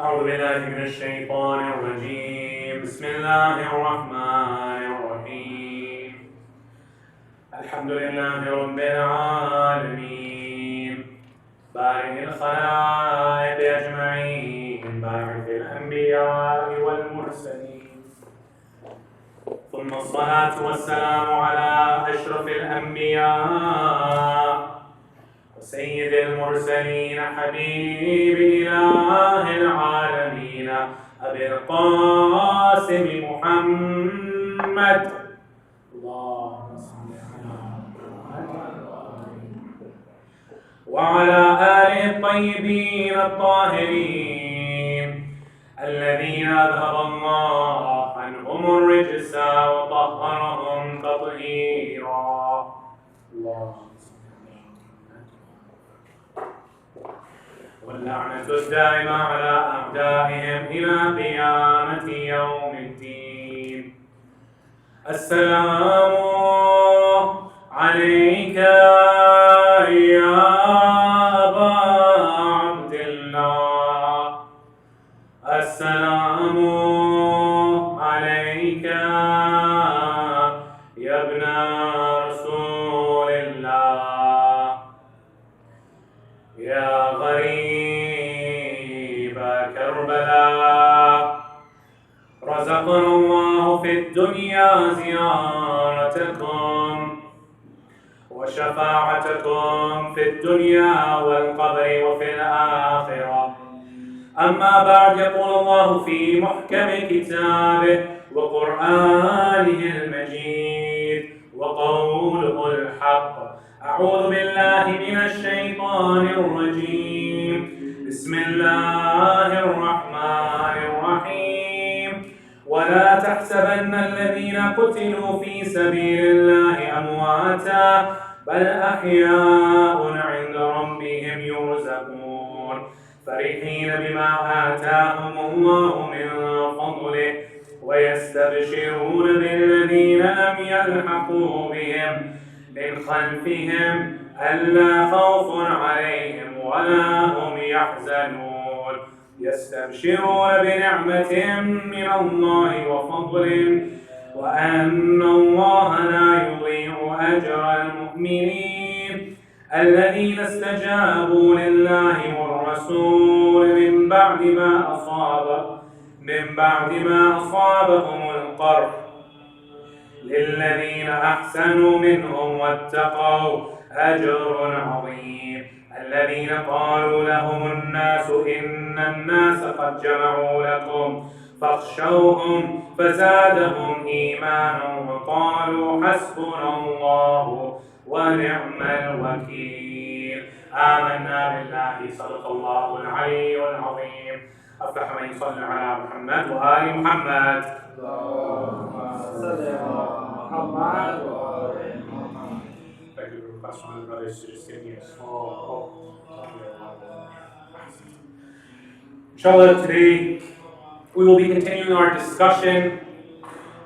أعوذ بالله من الشيطان الرجيم. بسم الله الرحمن الرحيم. الحمد لله رب العالمين، بارئ الخلائق أجمعين، باعث الأنبياء والمرسلين، ثم الصلاة والسلام على أشرف الأنبياء وسيد المرسلين، حبيب إله العالمين، أبي القاسم محمد. اللهم صل على محمد وعلى آله الطيبين الطاهرين الذين أذهب الله عنهم الرجس وطهرهم تطهيرا. اللهم واللعنة الدائمة على أعدائهم إلى قيامة يوم الدين. السلام عليك يا أبا عبد الله، السلام عليك يا ابن رسول الله، يا غريب كربلاء، رزقنا الله في الدنيا زيارتكم وشفاعتكم في الدنيا والقبر وفي الآخرة. أما بعد، يقول الله في محكم كتابه وقرآنه المجيد وقوله الحق: أعوذ بالله من الشيطان الرجيم، بسم الله الرحمن الرحيم. ولا تحسبن الذين قتلوا في سبيل الله أمواتا، بل أحياء عند ربهم يرزقون، فرحين بما آتاهم الله من فضله، ويستبشرون بالذين لم يلحقوا بهم من خلفهم ألا خوف عليهم ولا هم يحزنون، يستبشرون بنعمة من الله وفضل، وأن الله لا يضيع أجر المؤمنين الذين استجابوا لله والرسول من بعد ما أصابهم القرح. للذين أحسنوا منهم واتقوا أجر عظيم. الذين قالوا لهم الناس إن الناس قد جمعوا لكم فاخشوهم فزادهم إيمانا وقالوا حسبنا الله ونعم الوكيل. آمنا بالله، صدق الله العلي العظيم. أفلح من يصلي على محمد وآل محمد. اللهم صل على محمد وآل محمد. Thank you for the question, brothers. Just give me a small Inshallah, today we will be continuing our discussion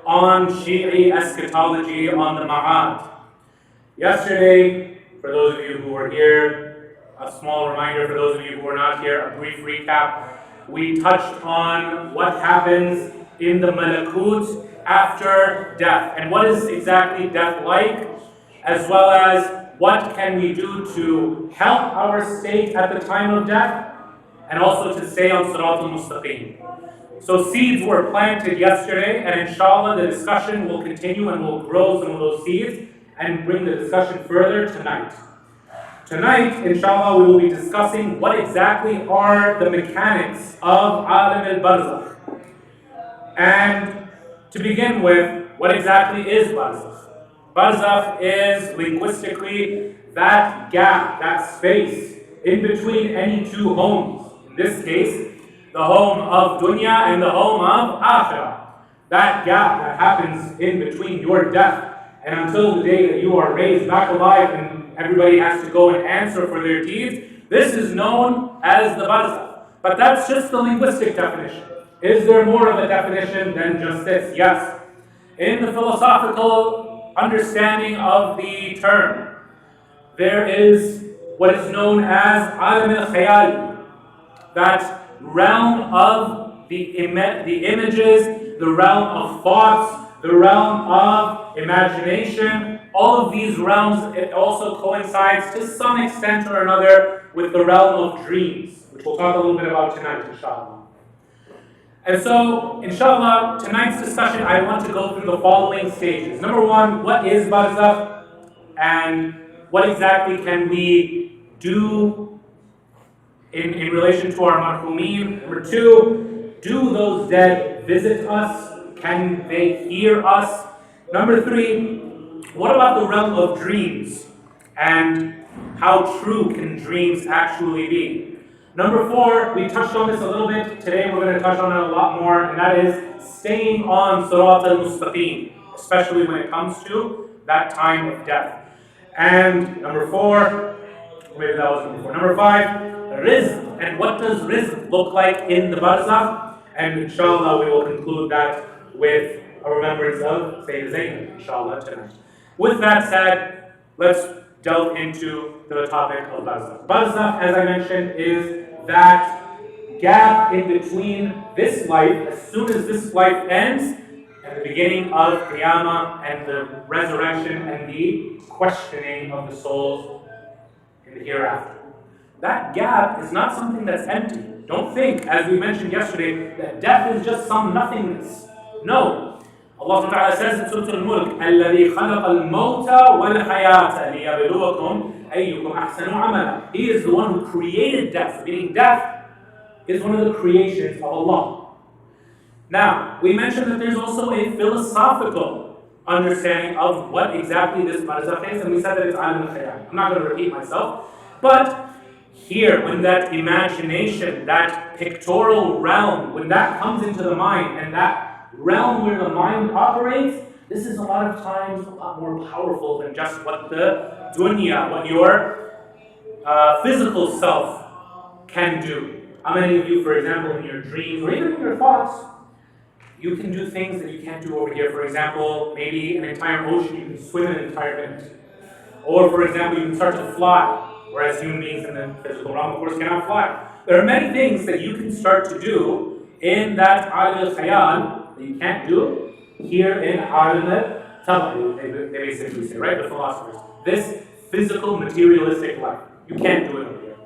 on Shi'i eschatology, on the Ma'ad. Yesterday, for those of you who were here, a small reminder for those of you who were not here, a brief recap. We touched on what happens in the malakut after death, and what is exactly death like, as well as what can we do to help our state at the time of death, and also to stay on Sirat al-Mustaqim. So seeds were planted yesterday, and inshallah the discussion will continue and we'll grow some of those seeds and bring the discussion further tonight. Tonight, inshallah, we will be discussing what exactly are the mechanics of Alam al-Barzakh. And to begin with, what exactly is Barzakh? Barzakh is linguistically that gap, that space in between any two homes. In this case, the home of dunya and the home of akhirah. That gap that happens in between your death and until the day that you are raised back alive and everybody has to go and answer for their deeds, this is known as the barzakh. But that's just the linguistic definition. Is there more of a definition than just this? Yes. In the philosophical understanding of the term, there is what is known as alam al-khayal, that realm of the images, the realm of thoughts, the realm of imagination. All of these realms, it also coincides to some extent or another with the realm of dreams, which we'll talk a little bit about tonight, inshallah. And so, inshallah, tonight's discussion, I want to go through the following stages. Number one, what is Barzakh? And what exactly can we do in relation to our marhumeen? Number two, do those dead visit us? Can they hear us? Number three, what about the realm of dreams? And how true can dreams actually be? Number four, we touched on this a little bit. Today we're going to touch on it a lot more, and that is staying on Sirat al-Mustaqim, especially when it comes to that time of death. And number four, maybe that was number four. Number five, rizq. And what does rizq look like in the Barzakh? And inshallah, we will conclude that with a remembrance of Sayyid Zainab, inshallah, tonight. With that said, let's delve into the topic of Barzakh. Barzakh, as I mentioned, is that gap in between this life, as soon as this life ends, and the beginning of Qiyamah and the resurrection and the questioning of the souls in the hereafter. That gap is not something that's empty. Don't think, as we mentioned yesterday, that death is just some nothingness. No. Allah Ta'ala says in Surah Al-Mulk, الَّذِي خَلَقَ الْمَوْتَ وَالْحَيَاةَ لِيَبْلُوَكُمْ أَيُّكُمْ أَحْسَنُ عَمَلًا. He is the one who created death, meaning death is one of the creations of Allah. Now, we mentioned that there's also a philosophical understanding of what exactly this Barzakh is, and we said that it's Aly Lakhani. I'm not going to repeat myself, but here, when that imagination, that pictorial realm, when that comes into the mind, and that realm where the mind operates, this is a lot of times a lot more powerful than just what the dunya, what your physical self can do. How many of you, for example, in your dreams, or even in your thoughts, you can do things that you can't do over here? For example, maybe an entire ocean, you can swim an entire minute. Or, for example, you can start to fly. Whereas human beings in the physical realm, of course, cannot fly. There are many things that you can start to do in that Alam al-Khayal that you can't do here in Alam al-Tab'i, they basically say, right? The philosophers. This physical, materialistic life. You can't do it over here.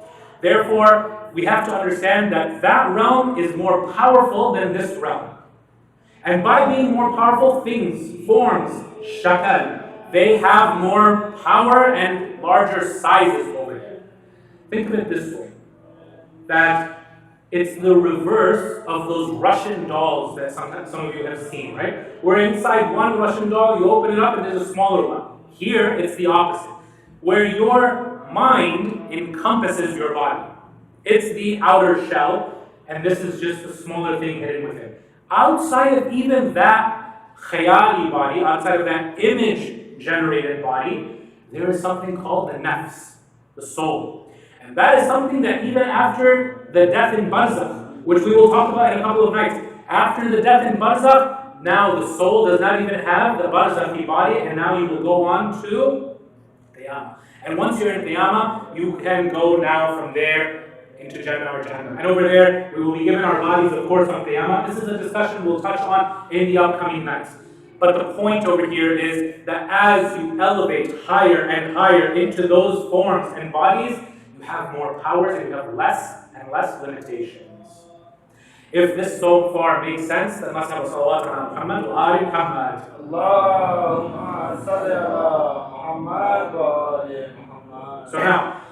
Therefore, we have to understand that that realm is more powerful than this realm. And by being more powerful, things, forms, shakal, they have more power and larger sizes over here. Think of it this way, that it's the reverse of those Russian dolls that sometimes some of you have seen, right? Where inside one Russian doll, you open it up and there's a smaller one. Here, it's the opposite, where your mind encompasses your body. It's the outer shell, and this is just a smaller thing hidden within. Outside of even that khayali body, outside of that image-generated body, there is something called the nafs, the soul. And that is something that even after the death in Barzakh, which we will talk about in a couple of nights, after the death in Barzakh, now the soul does not even have the Barzakhi body, and now you will go on to Qiyamah. And once you're in Qiyamah, you can go now from there into Jannah or Jahannam. And over there, we will be given our bodies, of course, on Qiyamah. This is a discussion we'll touch on in the upcoming nights. But the point over here is that as you elevate higher and higher into those forms and bodies, you have more powers and you have less and less limitations. If this so far makes sense, then let's have a salawat on Muhammad wa ali Muhammad. Allahumma salli ala Muhammad wa ali Muhammad. So now,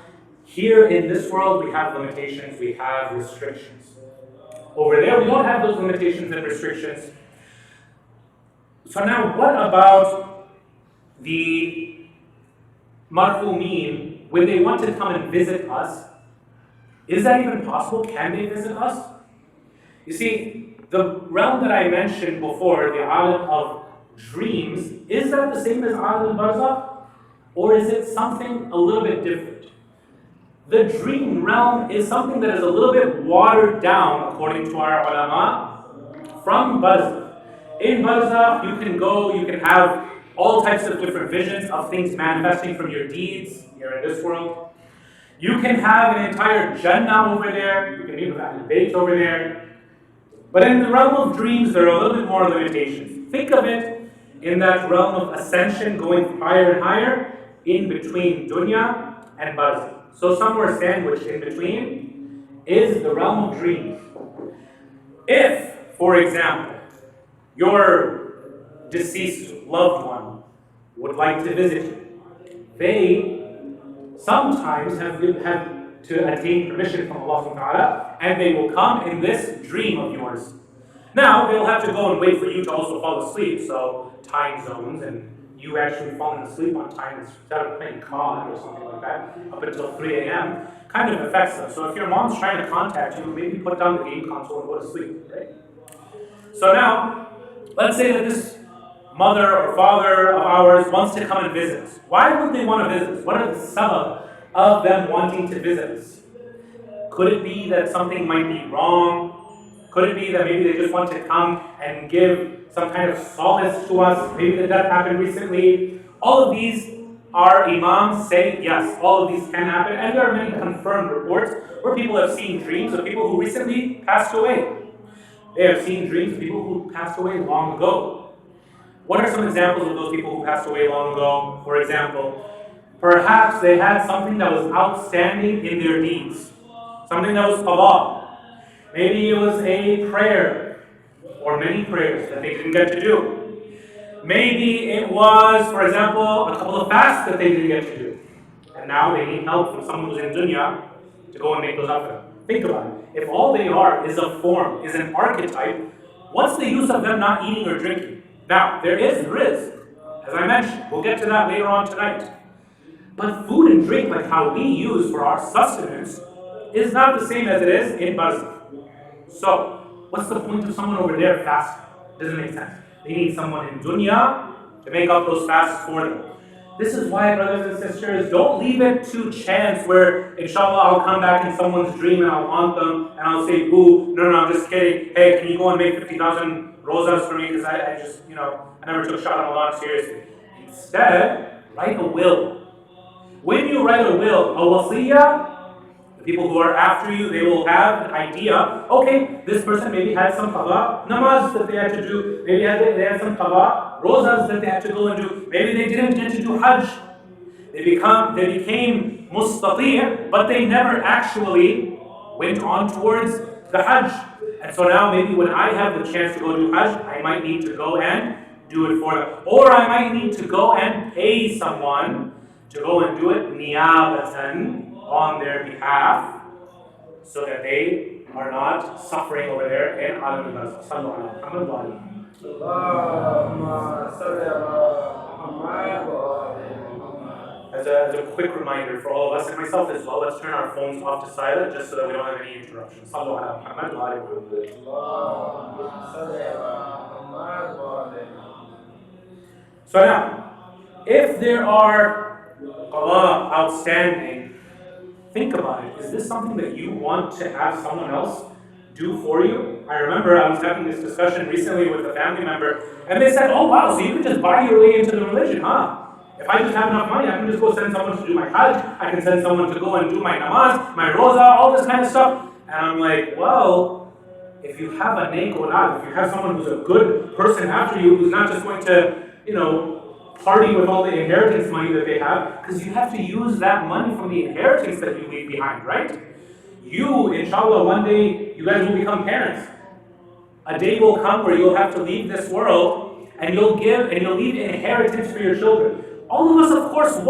here in this world, we have limitations, we have restrictions. Over there, we don't have those limitations and restrictions. So now, what about the marhumeen, when they want to come and visit us? Is that even possible? Can they visit us? You see, the realm that I mentioned before, the alam of dreams, is that the same as alam barzakh? Or is it something a little bit different? The dream realm is something that is a little bit watered down, according to our ulama, from barzakh. In Barzakh, you can go, you can have all types of different visions of things manifesting from your deeds here in this world. You can have an entire Jannah over there, you can even have a debate over there. But in the realm of dreams, there are a little bit more limitations. Think of it in that realm of ascension, going higher and higher, in between dunya and barzakh. So somewhere sandwiched in between is the realm of dreams. If, for example, your deceased loved one would like to visit you, they sometimes have to attain permission from Allah subhanahu wa ta'ala, and they will come in this dream of yours. Now, they'll have to go and wait for you to also fall asleep, so time zones, and you actually falling asleep on time instead of playing COD or something like that, up until 3 a.m., kind of affects them. So if your mom's trying to contact you, maybe put down the game console and go to sleep, right? So now, let's say that this mother or father of ours wants to come and visit us. Why would they want to visit us? What are the sabab of them wanting to visit us? Could it be that something might be wrong? Could it be that maybe they just want to come and give some kind of solace to us? Maybe the death happened recently. All of these are imams saying, yes, all of these can happen. And there are many confirmed reports where people have seen dreams of people who recently passed away. They have seen dreams of people who passed away long ago. What are some examples of those people who passed away long ago? For example, perhaps they had something that was outstanding in their deeds, something that was qada. Maybe it was a prayer, or many prayers that they didn't get to do. Maybe it was, for example, a couple of fasts that they didn't get to do. And now they need help from someone who's in dunya to go and make those up for them. Think about it. If all they are is a form, is an archetype, what's the use of them not eating or drinking? Now, there is rizq, as I mentioned. We'll get to that later on tonight. But food and drink, like how we use for our sustenance, is not the same as it is in barzakh. So, what's the point of someone over there fasting? Doesn't make sense. They need someone in dunya to make up those fasts for them. This is why, brothers and sisters, don't leave it to chance where, inshallah, I'll come back in someone's dream and I'll haunt them and I'll say, boo, no, I'm just kidding. Hey, can you go and make 50,000 rosas for me? Because I just, I never took Shah Ramadan seriously. Instead, write a will. When you write a will, a wasiyah, the people who are after you, they will have an idea, okay, this person maybe had some qada namaz that they had to do, maybe they had some qada rosas that they had to go and do, maybe they didn't get to do hajj. They became mustati', but they never actually went on towards the hajj. And so now maybe when I have the chance to go do hajj, I might need to go and do it for them. Or I might need to go and pay someone to go and do it niyabatan on their behalf, so that they are not suffering over there in alam al-barzakh. As a quick reminder for all of us and myself as well, let's turn our phones off to silent just so that we don't have any interruptions. So now, if there are qada outstanding, think about it. Is this something that you want to have someone else do for you? I remember I was having this discussion recently with a family member, and they said, oh wow, so you can just buy your way into the religion, huh? If I just have enough money, I can just go send someone to do my hajj, I can send someone to go and do my namaz, my roza, all this kind of stuff. And I'm like, well, if you have a nekolat, if you have someone who's a good person after you, who's not just going to, party with all the inheritance money that they have, because you have to use that money from the inheritance that you leave behind, right? You, inshallah, one day, you guys will become parents. A day will come where you'll have to leave this world, and you'll leave inheritance for your children. All of us, of course, we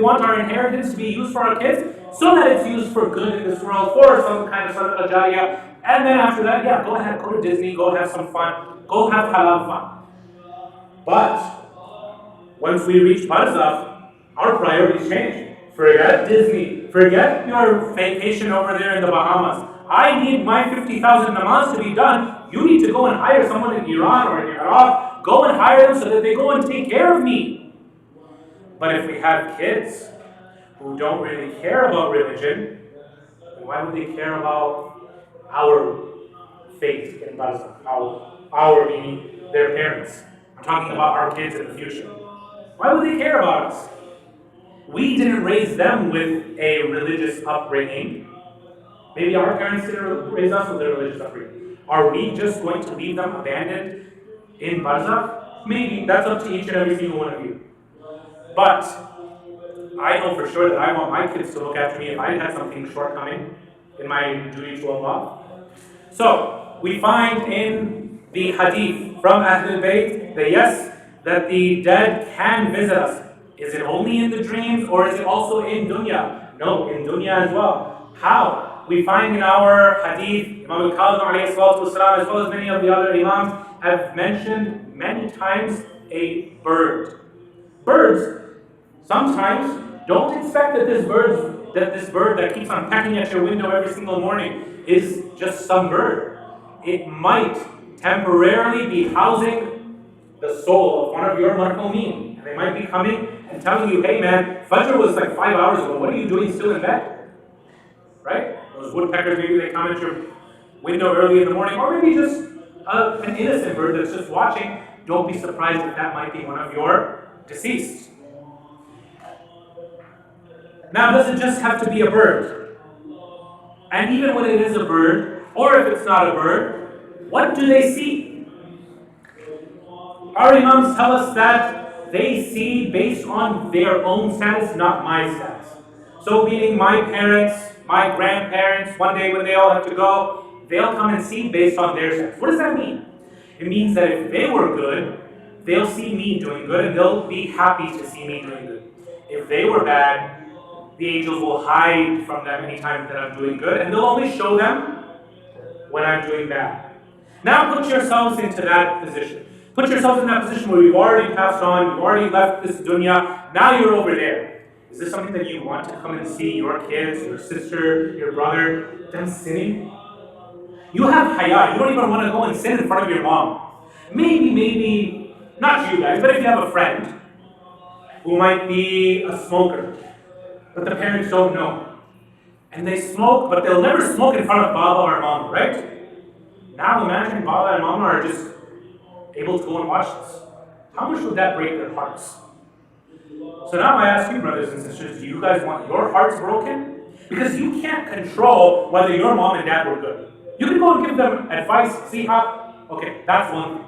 want our inheritance to be used for our kids, so that it's used for good in this world, for some kind of sadaqah jariyah. And then after that, yeah, go ahead, go to Disney, go have some fun, go have halal fun. But once we reach Barzakh, our priorities change. Forget Disney. Forget your vacation over there in the Bahamas. I need my 50,000 namaz to be done. You need to go and hire someone in Iran or in Iraq. Go and hire them so that they go and take care of me. But if we have kids who don't really care about religion, then why would they care about our faith in Barzakh? Our meaning their parents. I'm talking about our kids in the future. Why would they care about us? We didn't raise them with a religious upbringing. Maybe our parents didn't raise us with a religious upbringing. Are we just going to leave them abandoned in Barzakh? Maybe. That's up to each and every single one of you. But I know for sure that I want my kids to look after me if I had something shortcoming in my duty to Allah. So, we find in the hadith from Ahlul Bayt that yes, that the dead can visit us. Is it only in the dreams or is it also in dunya? No, in dunya as well. How? We find in our hadith, Imam al-Kazim as well as many of the other imams have mentioned many times a bird. Birds, sometimes, don't expect that this bird that keeps on pecking at your window every single morning is just some bird. It might temporarily be housing the soul of one of your marhumin. And they might be coming and telling you, hey man, Fajr was like 5 hours ago, what are you doing still in bed? Right? Those woodpeckers, maybe they come at your window early in the morning, or maybe just an innocent bird that's just watching. Don't be surprised if that might be one of your deceased. Now, does it just have to be a bird? And even when it is a bird, or if it's not a bird, what do they see? Our imams tell us that they see based on their own status, not my status. So meaning my parents, my grandparents, one day when they all have to go, they'll come and see based on their status. What does that mean? It means that if they were good, they'll see me doing good and they'll be happy to see me doing good. If they were bad, the angels will hide from them anytime that I'm doing good, and they'll only show them when I'm doing bad. Now put yourselves into that position. Put yourselves in that position where you've already passed on, you've already left this dunya, now you're over there. Is this something that you want to come and see your kids, your sister, your brother, them sinning? You have haya, you don't even want to go and sin in front of your mom. Maybe, not you guys, but if you have a friend who might be a smoker, but the parents don't know. And they smoke, but they'll never smoke in front of Baba or Mama, right? Now imagine Baba and Mama are just able to go and watch this. How much would that break their hearts? So now I ask you, brothers and sisters, do you guys want your hearts broken? Because you can't control whether your mom and dad were good. You can go and give them advice, see how, okay, that's one thing.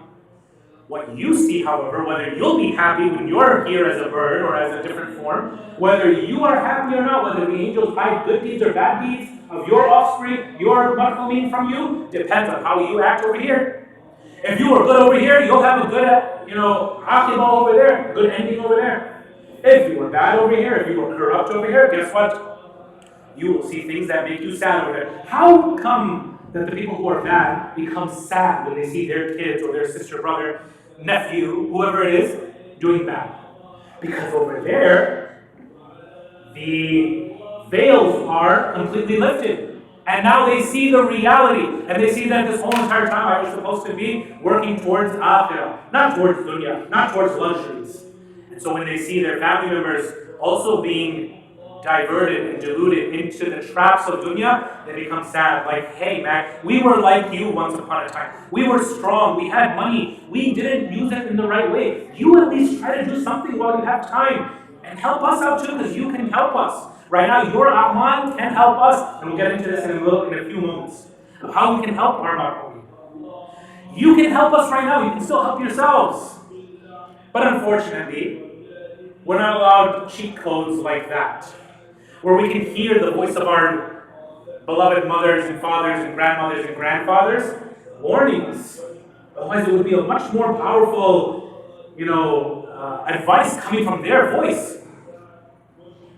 What you see, however, whether you'll be happy when you're here as a bird or as a different form, whether you are happy or not, whether the angels hide good deeds or bad deeds of your offspring, your marhumin from you, depends on how you act over here. If you were good over here, you'll have a good, aqibah over there, a good ending over there. If you were bad over here, if you were corrupt over here, guess what? You will see things that make you sad over there. How come that the people who are bad become sad when they see their kids or their sister, brother, nephew, whoever it is, doing bad? Because over there, the veils are completely lifted. And now they see the reality. And they see that this whole entire time I was supposed to be working towards akhirah, not towards dunya, not towards luxuries. And so when they see their family members also being diverted and deluded into the traps of dunya, they become sad. Like, hey man, we were like you once upon a time. We were strong, we had money, we didn't use it in the right way. You at least try to do something while you have time. And help us out too, because you can help us. Right now, your A'man can help us, and we'll get into this in a few moments, of how we can help our marhumin. You can help us right now, you can still help yourselves. But unfortunately, we're not allowed cheat codes like that, where we can hear the voice of our beloved mothers and fathers and grandmothers and grandfathers warning us. Otherwise, it would be a much more powerful, advice coming from their voice.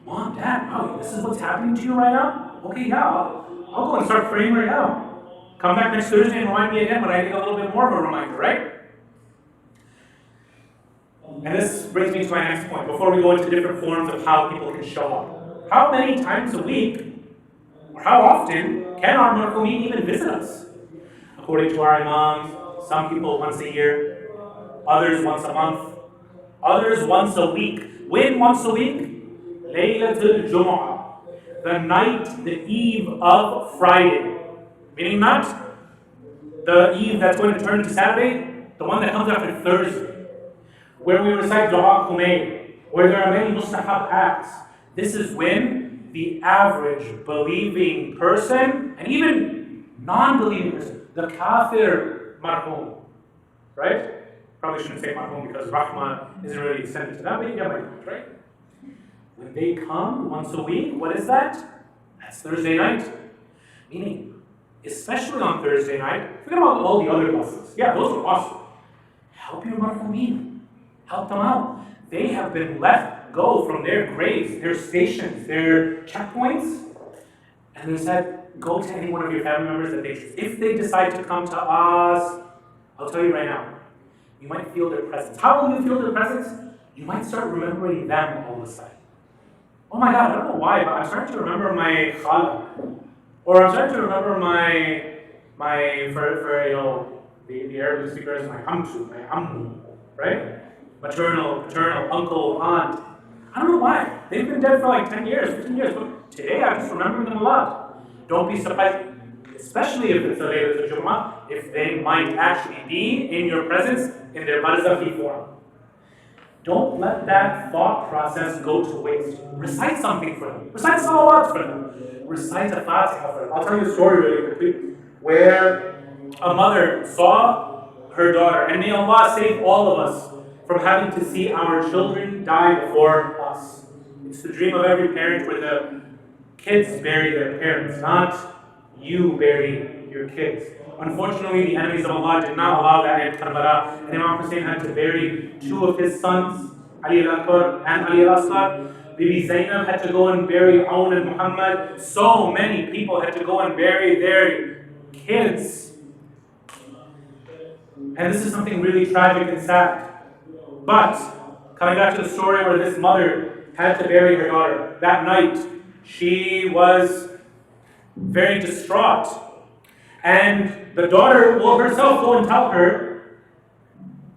Mom, Dad, wow, this is what's happening to you right now? Okay, yeah, I'll go and start praying right now. Come back next Thursday and remind me again when I need a little bit more of a reminder, right? And this brings me to my next point, before we go into different forms of how people can show up. How many times a week, or how often, can our marhumin even visit us? According to our imams, some people once a year, others once a month, others once a week. When once a week? Laylatul Jumu'ah, the night, the eve of Friday. Meaning not the eve that's going to turn to Saturday, the one that comes after Thursday, where we recite Dua Kumayn, where there are many mustahab acts, This is when the average believing person, and even non-believing person, the kafir marhum, right? Probably shouldn't say marhum because rahmah isn't really extended to them, but you get my point, right? When they come once a week, what is that? That's Thursday night. Meaning, especially on Thursday night, forget about all the other classes. Yeah, those are awesome. Help your marhumin. Help them out. They have been let go from their graves, their stations, their checkpoints, and they said, go to any one of your family members that they choose. If they decide to come to us, I'll tell you right now, you might feel their presence. How will you feel their presence? You might start remembering them all of a sudden. Oh my God, I don't know why, but I'm starting to remember my khala. Or I'm starting to remember the Arabic speakers, my amtu, my ammu, right? Maternal, paternal, uncle, aunt. I don't know why. They've been dead for like 10 years, 15 years, but today I'm just remembering them a lot. Don't be surprised, especially if it's a Laylatul Jummah, if they might actually be in your presence in their Barzakhi form. Don't let that thought process go to waste. Recite something for them. Recite salawat for them. Recite a Fatiha for them. I'll tell you a story really quickly where a mother saw her daughter, and may Allah save all of us from having to see our children die before us. It's the dream of every parent where the kids bury their parents, not you bury your kids. Unfortunately, the enemies of Allah did not allow that in Karbala, and Imam Hussein had to bury two of his sons, Aly Lakhani and Aly Lakhani. Bibi Zainab had to go and bury Aoun and Muhammad. So many people had to go and bury their kids. And this is something really tragic and sad. But, coming back to the story where this mother had to bury her daughter, that night she was very distraught. And the daughter will herself go and tell her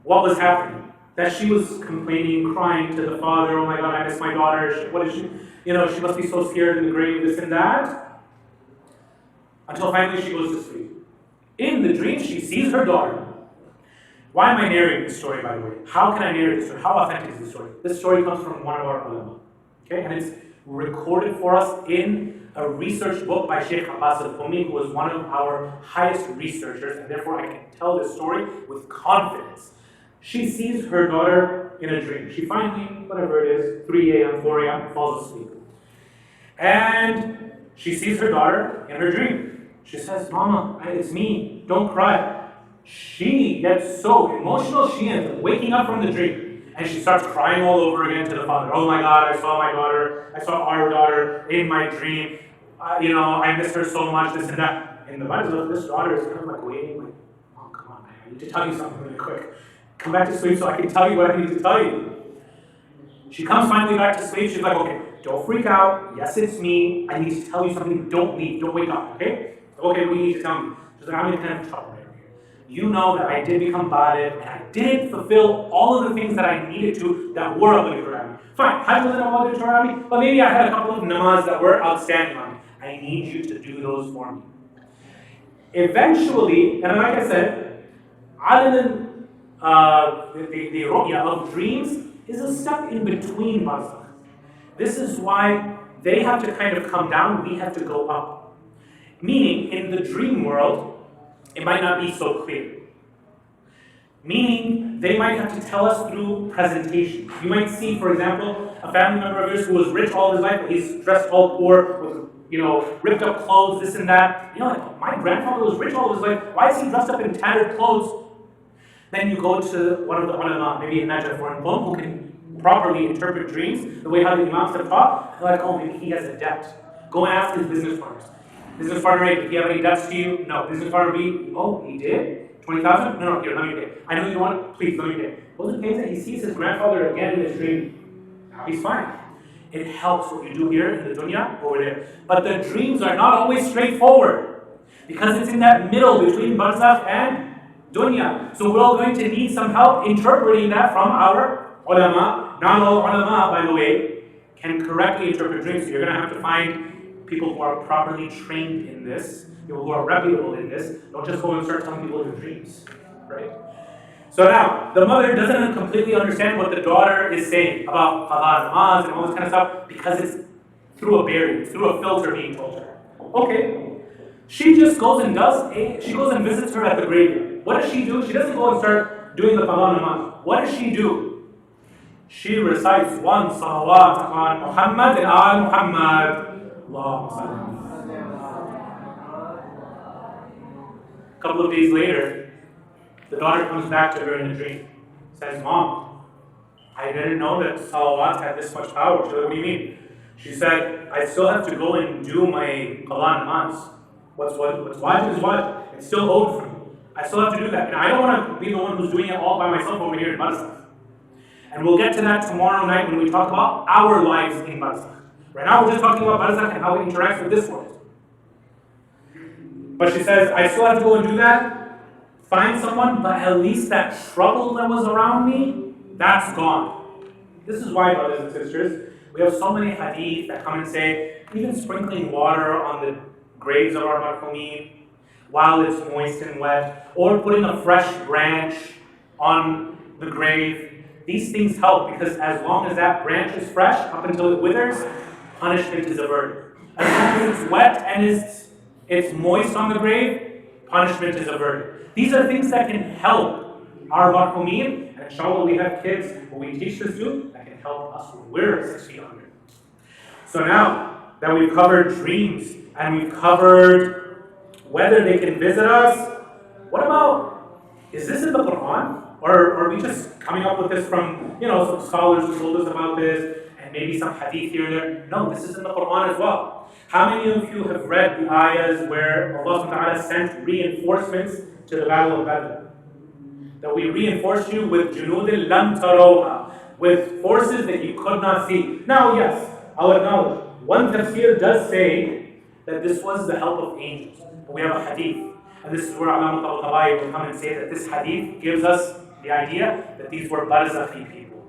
what was happening. That she was complaining, crying to the father, oh my God, I miss my daughter. What is she? She must be so scared in the grave, this and that. Until finally she goes to sleep. In the dream, she sees her daughter. Why am I narrating this story, by the way? How can I narrate this story? How authentic is this story? This story comes from one of our ulama. Okay? And it's recorded for us in a research book by Sheikh who was one of our highest researchers, and therefore I can tell this story with confidence. She sees her daughter in a dream. She finally, whatever it is, 3 a.m., 4 a.m., falls asleep. And she sees her daughter in her dream. She says, Mama, it's me, don't cry. She gets so emotional, she ends up waking up from the dream. And she starts crying all over again to the father. Oh my God, I saw my daughter, I saw our daughter in my dream. I miss her so much, this and that. In the Bible, this daughter is kind of like waiting, like, oh, come on, man, I need to tell you something really quick. Come back to sleep so I can tell you what I need to tell you. She comes finally back to sleep. She's like, okay, don't freak out. Yes, it's me. I need to tell you something. Don't leave. Don't wake up, okay? Okay, what do you need to tell me? She's like, I'm in kind of trouble right here. You know that I did become Baligh, and I did fulfill all of the things that I needed to that were obligatory on me. Fine, Hajj wasn't obligatory on me, but maybe I had a couple of namaz that were outstanding on me. I need you to do those for me. Eventually, and like I said, the ru'ya of dreams is a step in between Barzakh. This is why they have to kind of come down, we have to go up. Meaning, in the dream world, it might not be so clear. Meaning, they might have to tell us through presentation. You might see, for example, a family member of yours who was rich all his life, but he's dressed all poor, with ripped up clothes, this and that. Like, my grandfather was rich all his life, why is he dressed up in tattered clothes? Then you go to one of the ulama, maybe in Najaf or in Qom, who can properly interpret dreams, the way how the imams have taught. They're like, oh, maybe he has a debt. Go and ask his business partners. Business partner A, did he have any debts to you? No. Business partner B, oh, he did? 20,000? No, here, let me pay. I know you don't want it, please, let me pay. Goes and pays it, he sees his grandfather again in his dream. Now he's fine. It helps what you do here in the dunya, over there. But the dreams are not always straightforward, because it's in that middle between Barzakh and dunya. So we're all going to need some help interpreting that from our ulama. Not all ulama, by the way, can correctly interpret dreams. So you're going to have to find people who are properly trained in this, people who are reputable in this. Don't just go and start telling people your dreams, right? So now, the mother doesn't completely understand what the daughter is saying about qada, namaz, and all this kind of stuff, because it's through a barrier, through a filter being told her. Okay. She just goes and she goes and visits her at the graveyard. What does she do? She doesn't go and start doing the qada namaz. What does she do? She recites one salawat on Muhammad and al Muhammad. Allahumma salli. A couple of days later, the daughter comes back to her in a dream. Says, Mom, I didn't know that salawat had this much power. She said, what do you mean? She said, I still have to go and do my qada namaz. What's wajib is wajib. It's still owed for me. I still have to do that. And I don't want to be the one who's doing it all by myself over here in Barzakh. And we'll get to that tomorrow night when we talk about our lives in Barzakh. Right now we're just talking about Barzakh and how it interacts with this world. But she says, I still have to go and do that, find someone, but at least that trouble that was around me, that's gone. This is why, brothers and sisters, we have so many hadith that come and say, even sprinkling water on the graves of our marhumin while it's moist and wet, or putting a fresh branch on the grave, these things help because as long as that branch is fresh, up until it withers, punishment is averted. As long as it's wet and it's moist on the grave, punishment is averted. These are things that can help our marhumin, and inshallah we have kids who we teach this to, that can help us when we're 6 feet under. So now that we've covered dreams, and we've covered whether they can visit us, what about, is this in the Quran? Or are we just coming up with this from, some scholars who told us about this, and maybe some hadith here and there? No, this is in the Quran as well. How many of you have read the ayahs where Allah subhanahu wa ta'ala sent reinforcements to the Battle of Badr? That we reinforce you with junudil lam tarawha, with forces that you could not see. Now, yes, I'll acknowledge, one tafsir does say that this was the help of angels. But we have a hadith. And this is where Alam al-Tabayi will come and say that this hadith gives us the idea that these were Barzakhi people.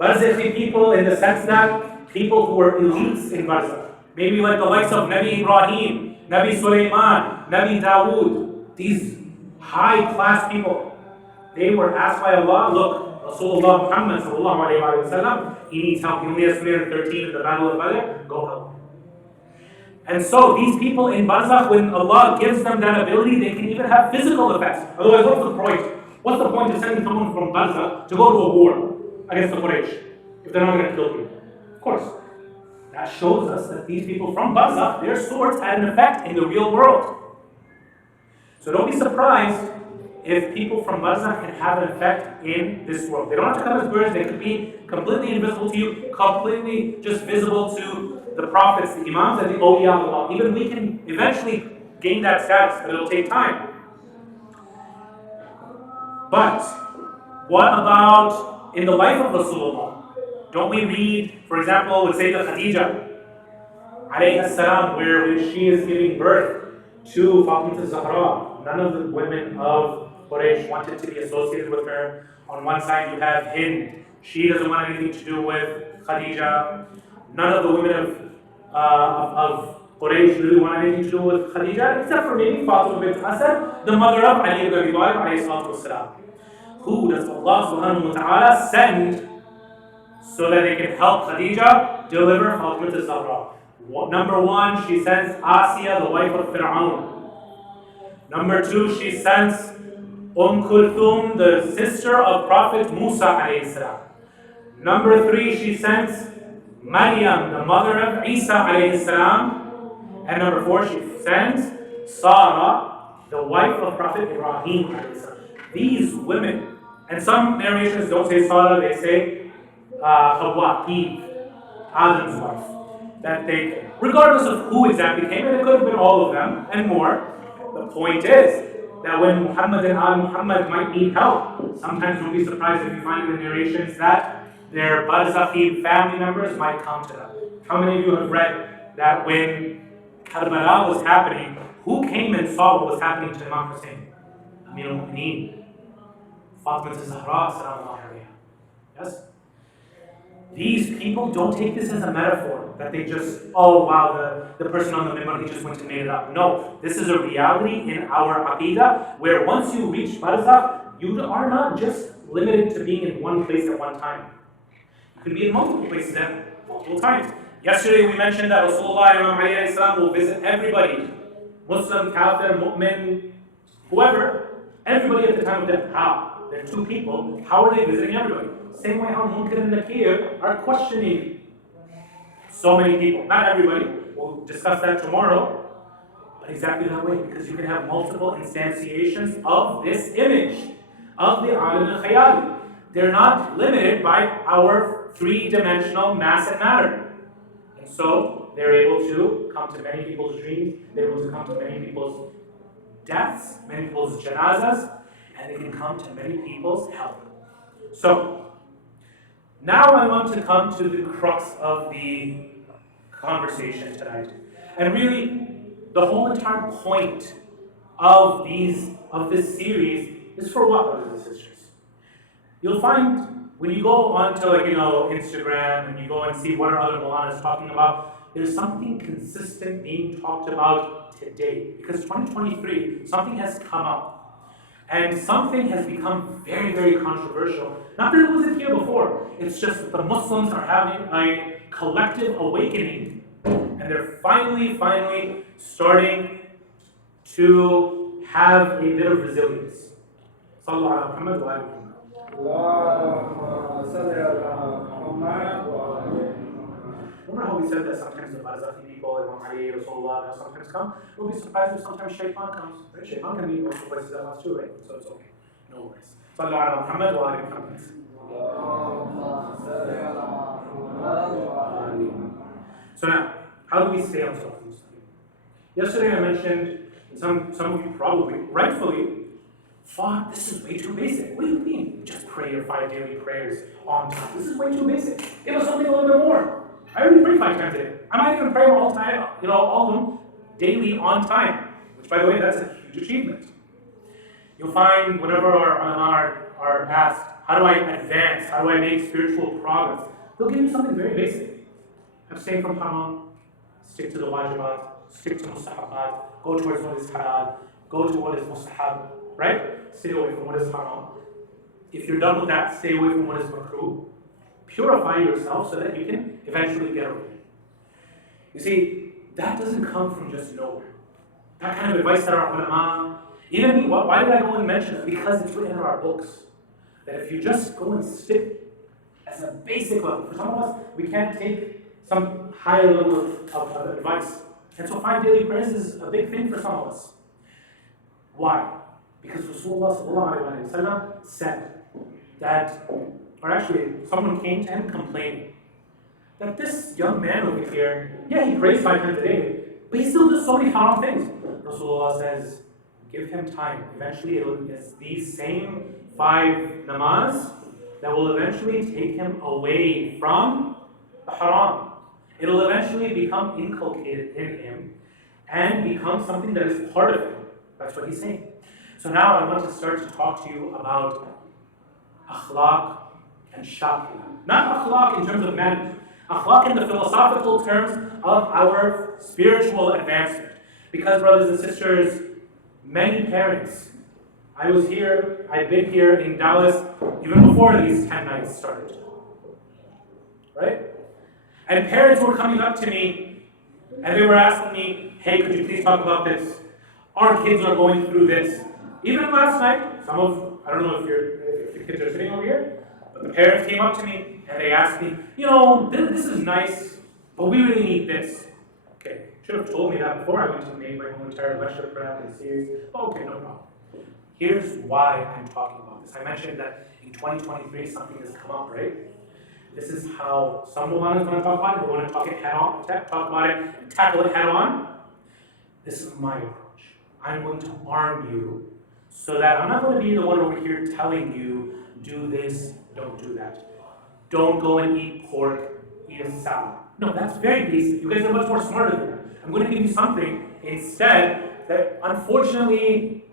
Barzakhi people in the sense that people who were elites in Barzakh. Maybe like the likes of Nabi Ibrahim, Nabi Sulaiman, Nabi Dawood. These high-class people. They were asked by Allah, look, Rasulullah Muhammad sallallahu alayhi wa sallam, he needs help. He only has 313 in the Battle of Badr. Go help. And so these people in Barzakh, when Allah gives them that ability, they can even have physical effects. Otherwise, what's the point? What's the point of sending someone from Barzakh to go to a war against the Quraysh if they're not going to kill people? Of course. That shows us that these people from Barzakh, their swords had an effect in the real world. So don't be surprised if people from Barzakh can have an effect in this world. They don't have to come as birds, they could be completely invisible to you, completely just visible to the prophets, the imams, and the awliya of Allah. Even we can eventually gain that status, but it'll take time. But what about in the life of Rasulullah? Don't we read, for example, with Sayyidah Khadija, alayhi salam, where when she is giving birth to Fatima Zahra, none of the women of Quraysh wanted to be associated with her. On one side you have Hind, she doesn't want anything to do with Khadija. None of the women of Quraysh really want anything to do with Khadija, except for maybe Fatima bint Asad, the mother of Ali ibn Abi Talib alayhi salatu wasalam. Who does Allah subhanahu wa ta'ala send so that they can help Khadija deliver Fatima Zahra? Number one, she sends Asiya, the wife of Fir'aun. Number two, she sends Kulthum, the sister of Prophet Musa alayhi salam. Number three, she sends Maryam, the mother of Isa alayhi salam. And number four, she sends Sarah, the wife of Prophet Ibrahim alayhi salam. These women, and some narrations don't say Sarah, they say Hawa, Eve, Adam's wife. That they, regardless of who exactly came, and it could have been all of them and more, the point is that when Muhammad and Muhammad might need help, sometimes don't be surprised if you find in the narrations that their Barzakhi family members might come to them. How many of you have read that when Karbala was happening, who came and saw what was happening to Imam Hussein? Amir al-Mu'mineen, Fatima Zahra, sallallahu alayhi. Yes? These people don't take this as a metaphor, that they just, oh wow, the person on the minbar, he just went and made it up. No, this is a reality in our aqidah, where once you reach Barzakh, you are not just limited to being in one place at one time. You can be in multiple places at multiple times. Yesterday we mentioned that Rasulullah and Imam Ali alayhi salam will visit everybody, Muslim, Kafir, Mu'min, whoever, everybody at the time of death. How? They're two people. How are they visiting everybody? Same way how Munkar and Nakir are questioning so many people. Not everybody. We'll discuss that tomorrow. But exactly that way, because you can have multiple instantiations of this image, of the Alim al-Khayali. They're not limited by our three-dimensional mass and matter. And so, they're able to come to many people's dreams, they're able to come to many people's deaths, many people's janazas, and they can come to many people's help. So, now I want to come to the crux of the conversation tonight. And really, the whole entire point of this series is for what, brothers and sisters? You'll find when you go onto Instagram and you go and see what are other Molanas talking about, there's something consistent being talked about today. Because 2023, something has come up. And something has become very, very controversial. Not that it wasn't here before. It's just that the Muslims are having a collective awakening. And they're finally starting to have a bit of resilience. Sallallahu ala Muhammad wa ala Muhammad. Remember how we said that sometimes the Barzakh people, Imam Ali, Rasulullah, they'll sometimes come? We'll be surprised if sometimes Sheikh comes. Right? Sheikh can be also places at us too, right? So it's okay. No worries. Sallallahu ala Muhammad wa ala Muhammad. So now, how do we stay on something? Yesterday I mentioned, some of you probably, rightfully, thought this is way too basic. What do you mean, just pray your 5 daily prayers on time? This is way too basic. Give us something a little bit more. I already pray 5 times a day. I might even pray all time, all of them daily on time. Which, by the way, that's a huge achievement. You'll find whenever our ulama are asked, how do I advance? How do I make spiritual progress? They'll give you something very basic. Abstain from haram, stick to the wajibat, stick to mustahabat, go towards what is halal, go to what is mustahab, right? Stay away from what is haram. If you're done with that, stay away from what is makruh. Purify yourself so that you can eventually get away. You see, that doesn't come from just nowhere. That kind of advice that our ulama, even me, why did I go and mention it? Because it's written in our books. That if you just go and stick as a basic level, for some of us, we can't take some higher level of advice. And so 5 daily prayers is a big thing for some of us. Why? Because Rasulullah said that, or actually, someone came to him complaining that this young man over here, he prays 5 times a day, but he still does so many haram things. Rasulullah says, give him time. Eventually, it's these same 5 namaz that will eventually take him away from the haram. It'll eventually become inculcated in him and become something that is part of him. That's what he's saying. So now I want to start to talk to you about akhlaq and shakila. Not akhlaq in terms of management. Akhlaq in the philosophical terms of our spiritual advancement. Because, brothers and sisters, many parents, I've been here in Dallas even before these 10 nights started. Right? And parents were coming up to me and they were asking me, hey, could you please talk about this? Our kids are going through this. Even last night, I don't know if your kids are sitting over here, but the parents came up to me and they asked me, this is nice, but we really need this. Okay, should have told me that before I went to make my whole entire lecture prep and series. Okay, no problem. Here's why I'm talking about this. I mentioned that in 2023 something has come up, right? This is how some Molanas want to talk about it. They want to talk about it, and tackle it head on. This is my approach. I'm going to arm you so that I'm not going to be the one over here telling you, do this, don't do that. Don't go and eat pork, eat a salad. No, that's very basic. You guys are much more smarter than that. I'm going to give you something instead that unfortunately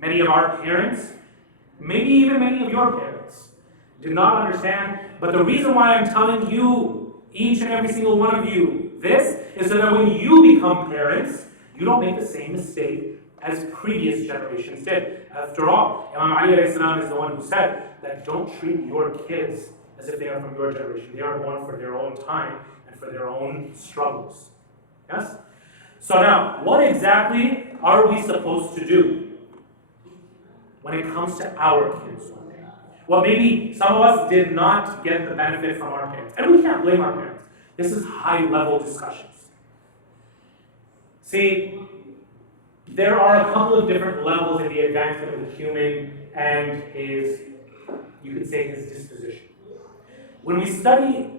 many of our parents, maybe even many of your parents, do not understand. But the reason why I'm telling you, each and every single one of you, this is so that when you become parents, you don't make the same mistake as previous generations did. After all, Imam Ali alayhi salam is the one who said that don't treat your kids as if they are from your generation. They are born for their own time and for their own struggles. Yes? So now, what exactly are we supposed to do when it comes to our kids? Well, maybe some of us did not get the benefit from our parents. And we can't blame our parents. This is high-level discussions. See, there are a couple of different levels in the advancement of the human and his, you could say, his disposition. When we study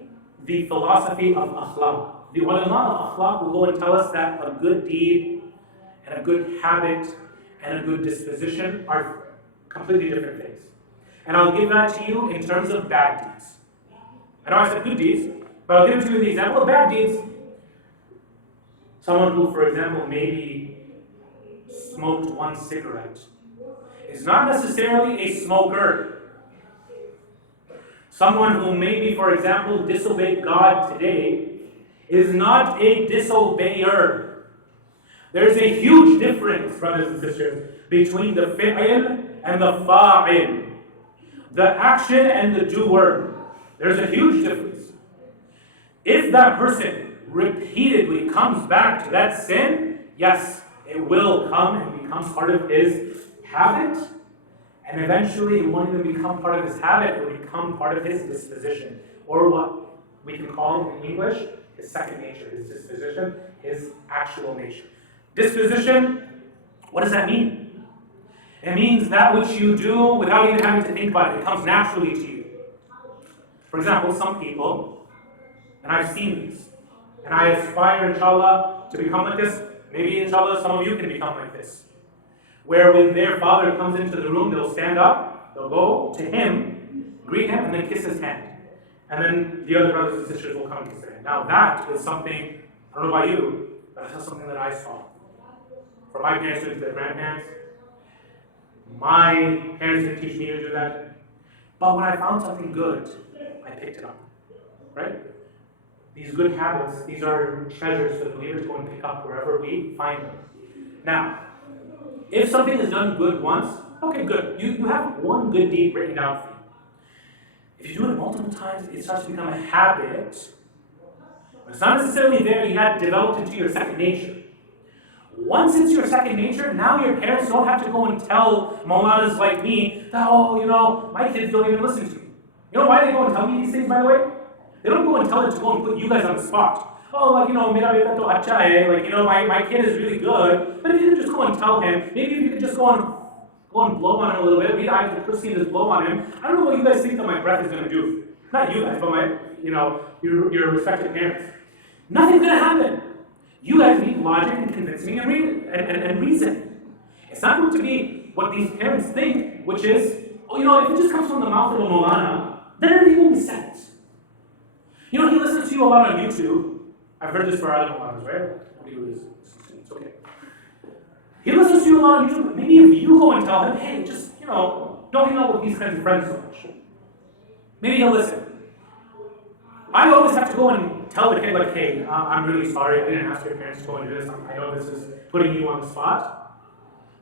the philosophy of akhlaq, the ulama of akhlaq will go and tell us that a good deed and a good habit and a good disposition are completely different things. And I'll give that to you in terms of bad deeds. I know I said good deeds, but I'll give it to you in the example of bad deeds. Someone who, for example, maybe smoked one cigarette is not necessarily a smoker. Someone who maybe, for example, disobeyed God today is not a disobeyer. There's a huge difference, brothers and sisters, between the fi'l and the fa'il. The action and the doer. There's a huge difference. If that person repeatedly comes back to that sin, yes, it will come and becomes part of his habit, and eventually it won't even become part of his habit, it will become part of his disposition, or what we can call in English, his second nature, his disposition, his actual nature. Disposition, what does that mean? It means that which you do without even having to think about it. It comes naturally to you. For example, some people, and I've seen these, and I aspire, inshallah, to become like this. Maybe, inshallah, some of you can become like this. Where when their father comes into the room, they'll stand up, they'll go to him, greet him, and then kiss his hand. And then the other brothers and sisters will come and kiss their hand. Now that is something, I don't know about you, but that's something that I saw. From my parents to their grandparents. My parents didn't teach me to do that. But when I found something good, I picked it up. Right? These good habits, these are treasures for the believer to go and pick up wherever we find them. Now, if something is done good once, okay, good. You have one good deed written down for you. If you do it multiple times, it starts to become a habit. It's not necessarily there yet developed into your second nature. Once it's your second nature, now your parents don't have to go and tell Maulanas like me that, my kids don't even listen to me. You know why they go and tell me these things, by the way? They don't go and tell it to go and put you guys on the spot. Mera beta to acha hai, my kid is really good. But if you could just go and tell him, maybe if you could just go and blow on him a little bit, maybe I could proceed to blow on him. I don't know what you guys think that my breath is going to do. Not you guys, but your respective parents. Nothing's going to happen. You guys need logic and convincing and reason. It's not going to be what these parents think, which is, if it just comes from the mouth of a Maulana, then everything will be set. He listens to you a lot on YouTube. I've heard this for other Maulanas, right? It's okay. He listens to you a lot on YouTube, but maybe if you go and tell him, hey, just, don't hang out with these kinds of friends so much. Maybe he'll listen. I always have to go and tell the kid, hey, I'm really sorry, I didn't ask your parents to go and do this. I know this is putting you on the spot.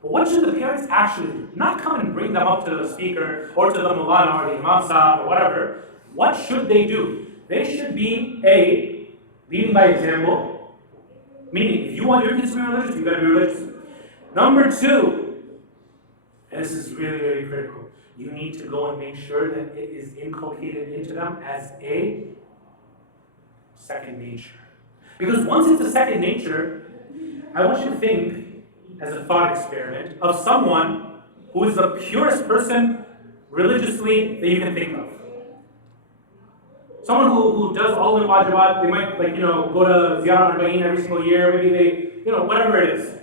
But what should the parents actually do? Not come and bring them up to the speaker or to the Maulana or the Imam Sahib or whatever. What should they do? They should be, A, leading by example. Meaning, if you want your kids to be religious, you got to be religious. Number 2, and this is really, really critical, you need to go and make sure that it is inculcated into them as a second nature. Because once it's a second nature, I want you to think, as a thought experiment, of someone who is the purest person religiously that you can think of. Someone who does all the wajibat, they might go to Ziyarah Arba'in every single year, maybe they, whatever it is.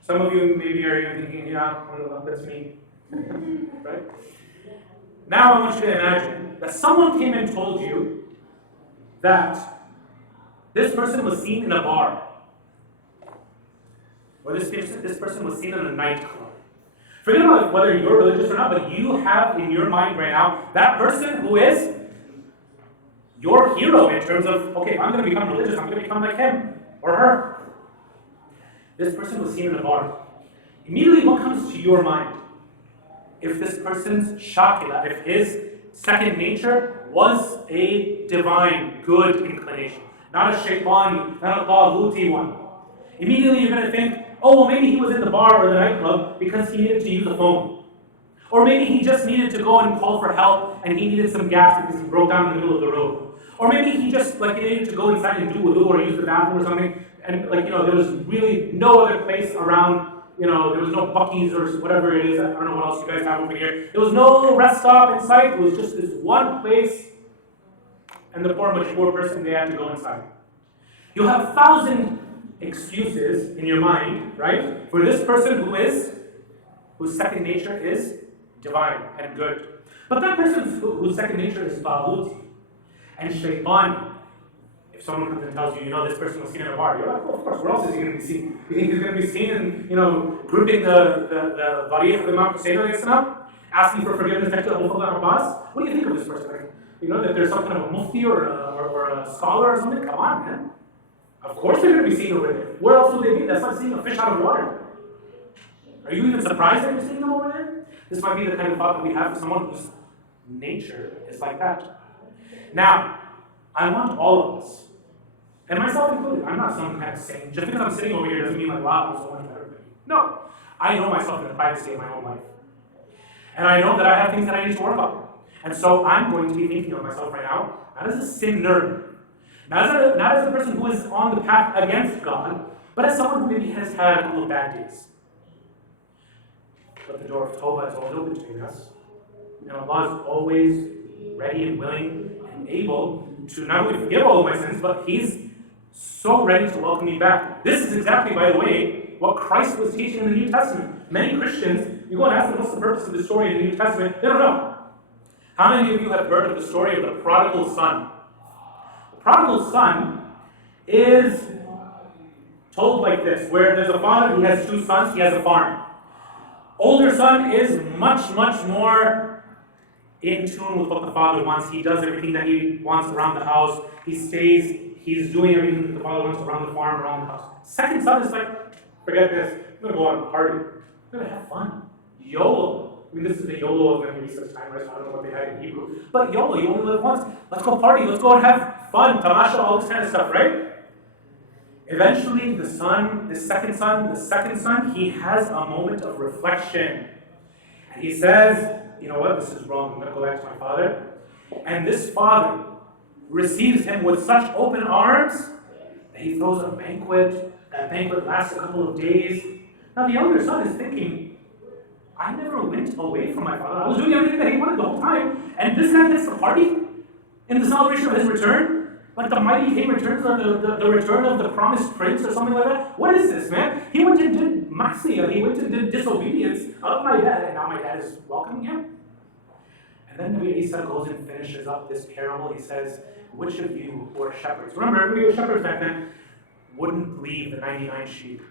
Some of you maybe are even thinking, that's me. Right? Now I want you to imagine that someone came and told you that this person was seen in a bar, or this person was seen in a nightclub. Forget about whether you're religious or not, but you have in your mind right now that person who is your hero in terms of, okay, I'm going to become religious, I'm going to become like him or her. This person was seen in a bar. Immediately, what comes to your mind? If this person's shakila, if his second nature was a divine, good inclination. not a shaitani, not a taghuti one. Immediately you're going to think, oh, well, maybe he was in the bar or the nightclub because he needed to use a phone. Or maybe he just needed to go and call for help and he needed some gas because he broke down in the middle of the road. Or maybe he just needed to go inside and do wudu or use the bathroom or something, and there was really no other place around. There was no Buc-ee's or whatever it is. I don't know what else you guys have over here. There was no rest stop in sight. It was just this one place, and the poor mature person, they had to go inside. You'll have 1,000 excuses in your mind, right, for this person whose second nature is divine and good. But that person whose second nature is taghut and shaitan, if someone comes and tells you, this person was seen in a bar, you're like, well, of course, where else is he going to be seen? You think he's going to be seen in, grouping the Barih of Imam Hussein asking for forgiveness next to Abu Bakr Abbas? What do you think of this person? That there's some kind of a mufti or a scholar or something? Come on, man. Of course they're going to be seen over there. Where else would they be? That's like seeing a fish out of water. Are you even surprised that you're seeing them over there? This might be the kind of thought that we have for someone whose nature is like that. Now, I want all of us, and myself included. I'm not some kind of saint. Just because I'm sitting over here doesn't mean wow, I'm so much better than you. No. I know myself in the privacy of my own life. And I know that I have things that I need to work on. And so I'm going to be thinking of myself right now, not as a sinner, not as a person who is on the path against God, but as someone who maybe has had a couple of bad days. But the door of Tawbah is always open to us. And Allah is always ready and willing and able to not only forgive all of my sins, but He's so ready to welcome me back. This is exactly, by the way, what Christ was teaching in the New Testament. Many Christians, you go and ask them what's the purpose of the story in the New Testament, they don't know. How many of you have heard of the story of the prodigal son? The prodigal son is told like this, where there's a father, he has two sons, he has a farm. Older son is much, much more in tune with what the father wants. He does everything that he wants around the house. He stays, he's doing everything that the father wants around the farm, around the house. Second son is like, forget this, I'm going to go out and party. I'm going to have fun. YOLO. I mean, this is the YOLO of many such time, right? So I don't know what they had in Hebrew. But YOLO, you only live once. Let's go party, let's go and have fun, tamasha, all this kind of stuff, right? Eventually, the second son, he has a moment of reflection. And he says, you know what, this is wrong, I'm going to go back to my father. And this father receives him with such open arms that he throws a banquet. That banquet lasts a couple of days. Now the younger son is thinking, I never went away from my father. I was doing everything that he wanted the whole time. And this guy gets the party in the celebration of his return? Like the mighty king returns, or the return of the promised prince or something like that? What is this, man? He went and did maksiyah, he went and did disobedience of my dad, and now my dad is welcoming him? And then Nabi Isa goes and finishes up this parable. He says, which of you who are shepherds, remember everybody was shepherds back then, wouldn't leave the 99 sheep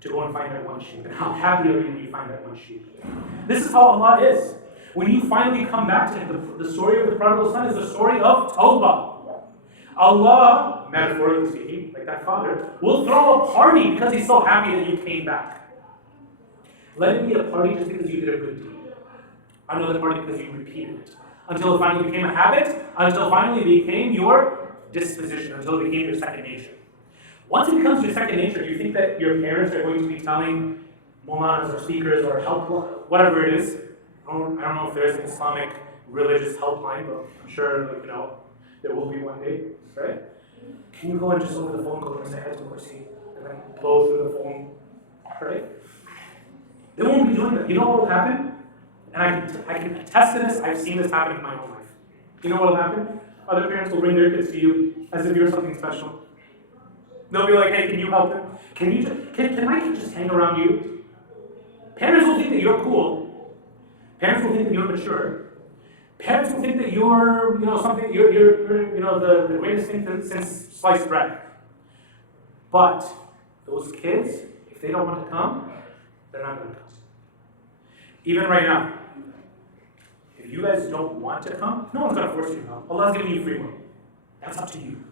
to go and find that one sheep? And how happy are you when you find that one sheep? This is how Allah is. When you finally come back to Him, the story of the prodigal son is the story of Tawbah. Allah, metaphorically speaking, like that father, will throw a party because He's so happy that you came back. Let it be a party just because you did a good deed. Another party because you repeated it. Until it finally became a habit, until finally it became your disposition, until it became your second nature. Once it becomes your second nature, do you think that your parents are going to be telling mullahs or speakers or help, whatever it is? I don't know if there is an Islamic religious helpline, but I'm sure, there will be one day, right? Can you go and just over the phone go and say hi to Kursi and then blow through the phone, right? They won't be doing that. You know what will happen? And I can attest to this. I've seen this happen in my own life. You know what will happen? Other parents will bring their kids to you as if you're something special. They'll be like, hey, can you help them? Can my kid just hang around you? Parents will think that you're cool. Parents will think that you're mature. Parents will think that you're, something, you're the greatest thing since sliced bread. But those kids, if they don't want to come, they're not going to come. Even right now, if you guys don't want to come, no one's going to force you to come. Allah's giving you free will. That's up to you.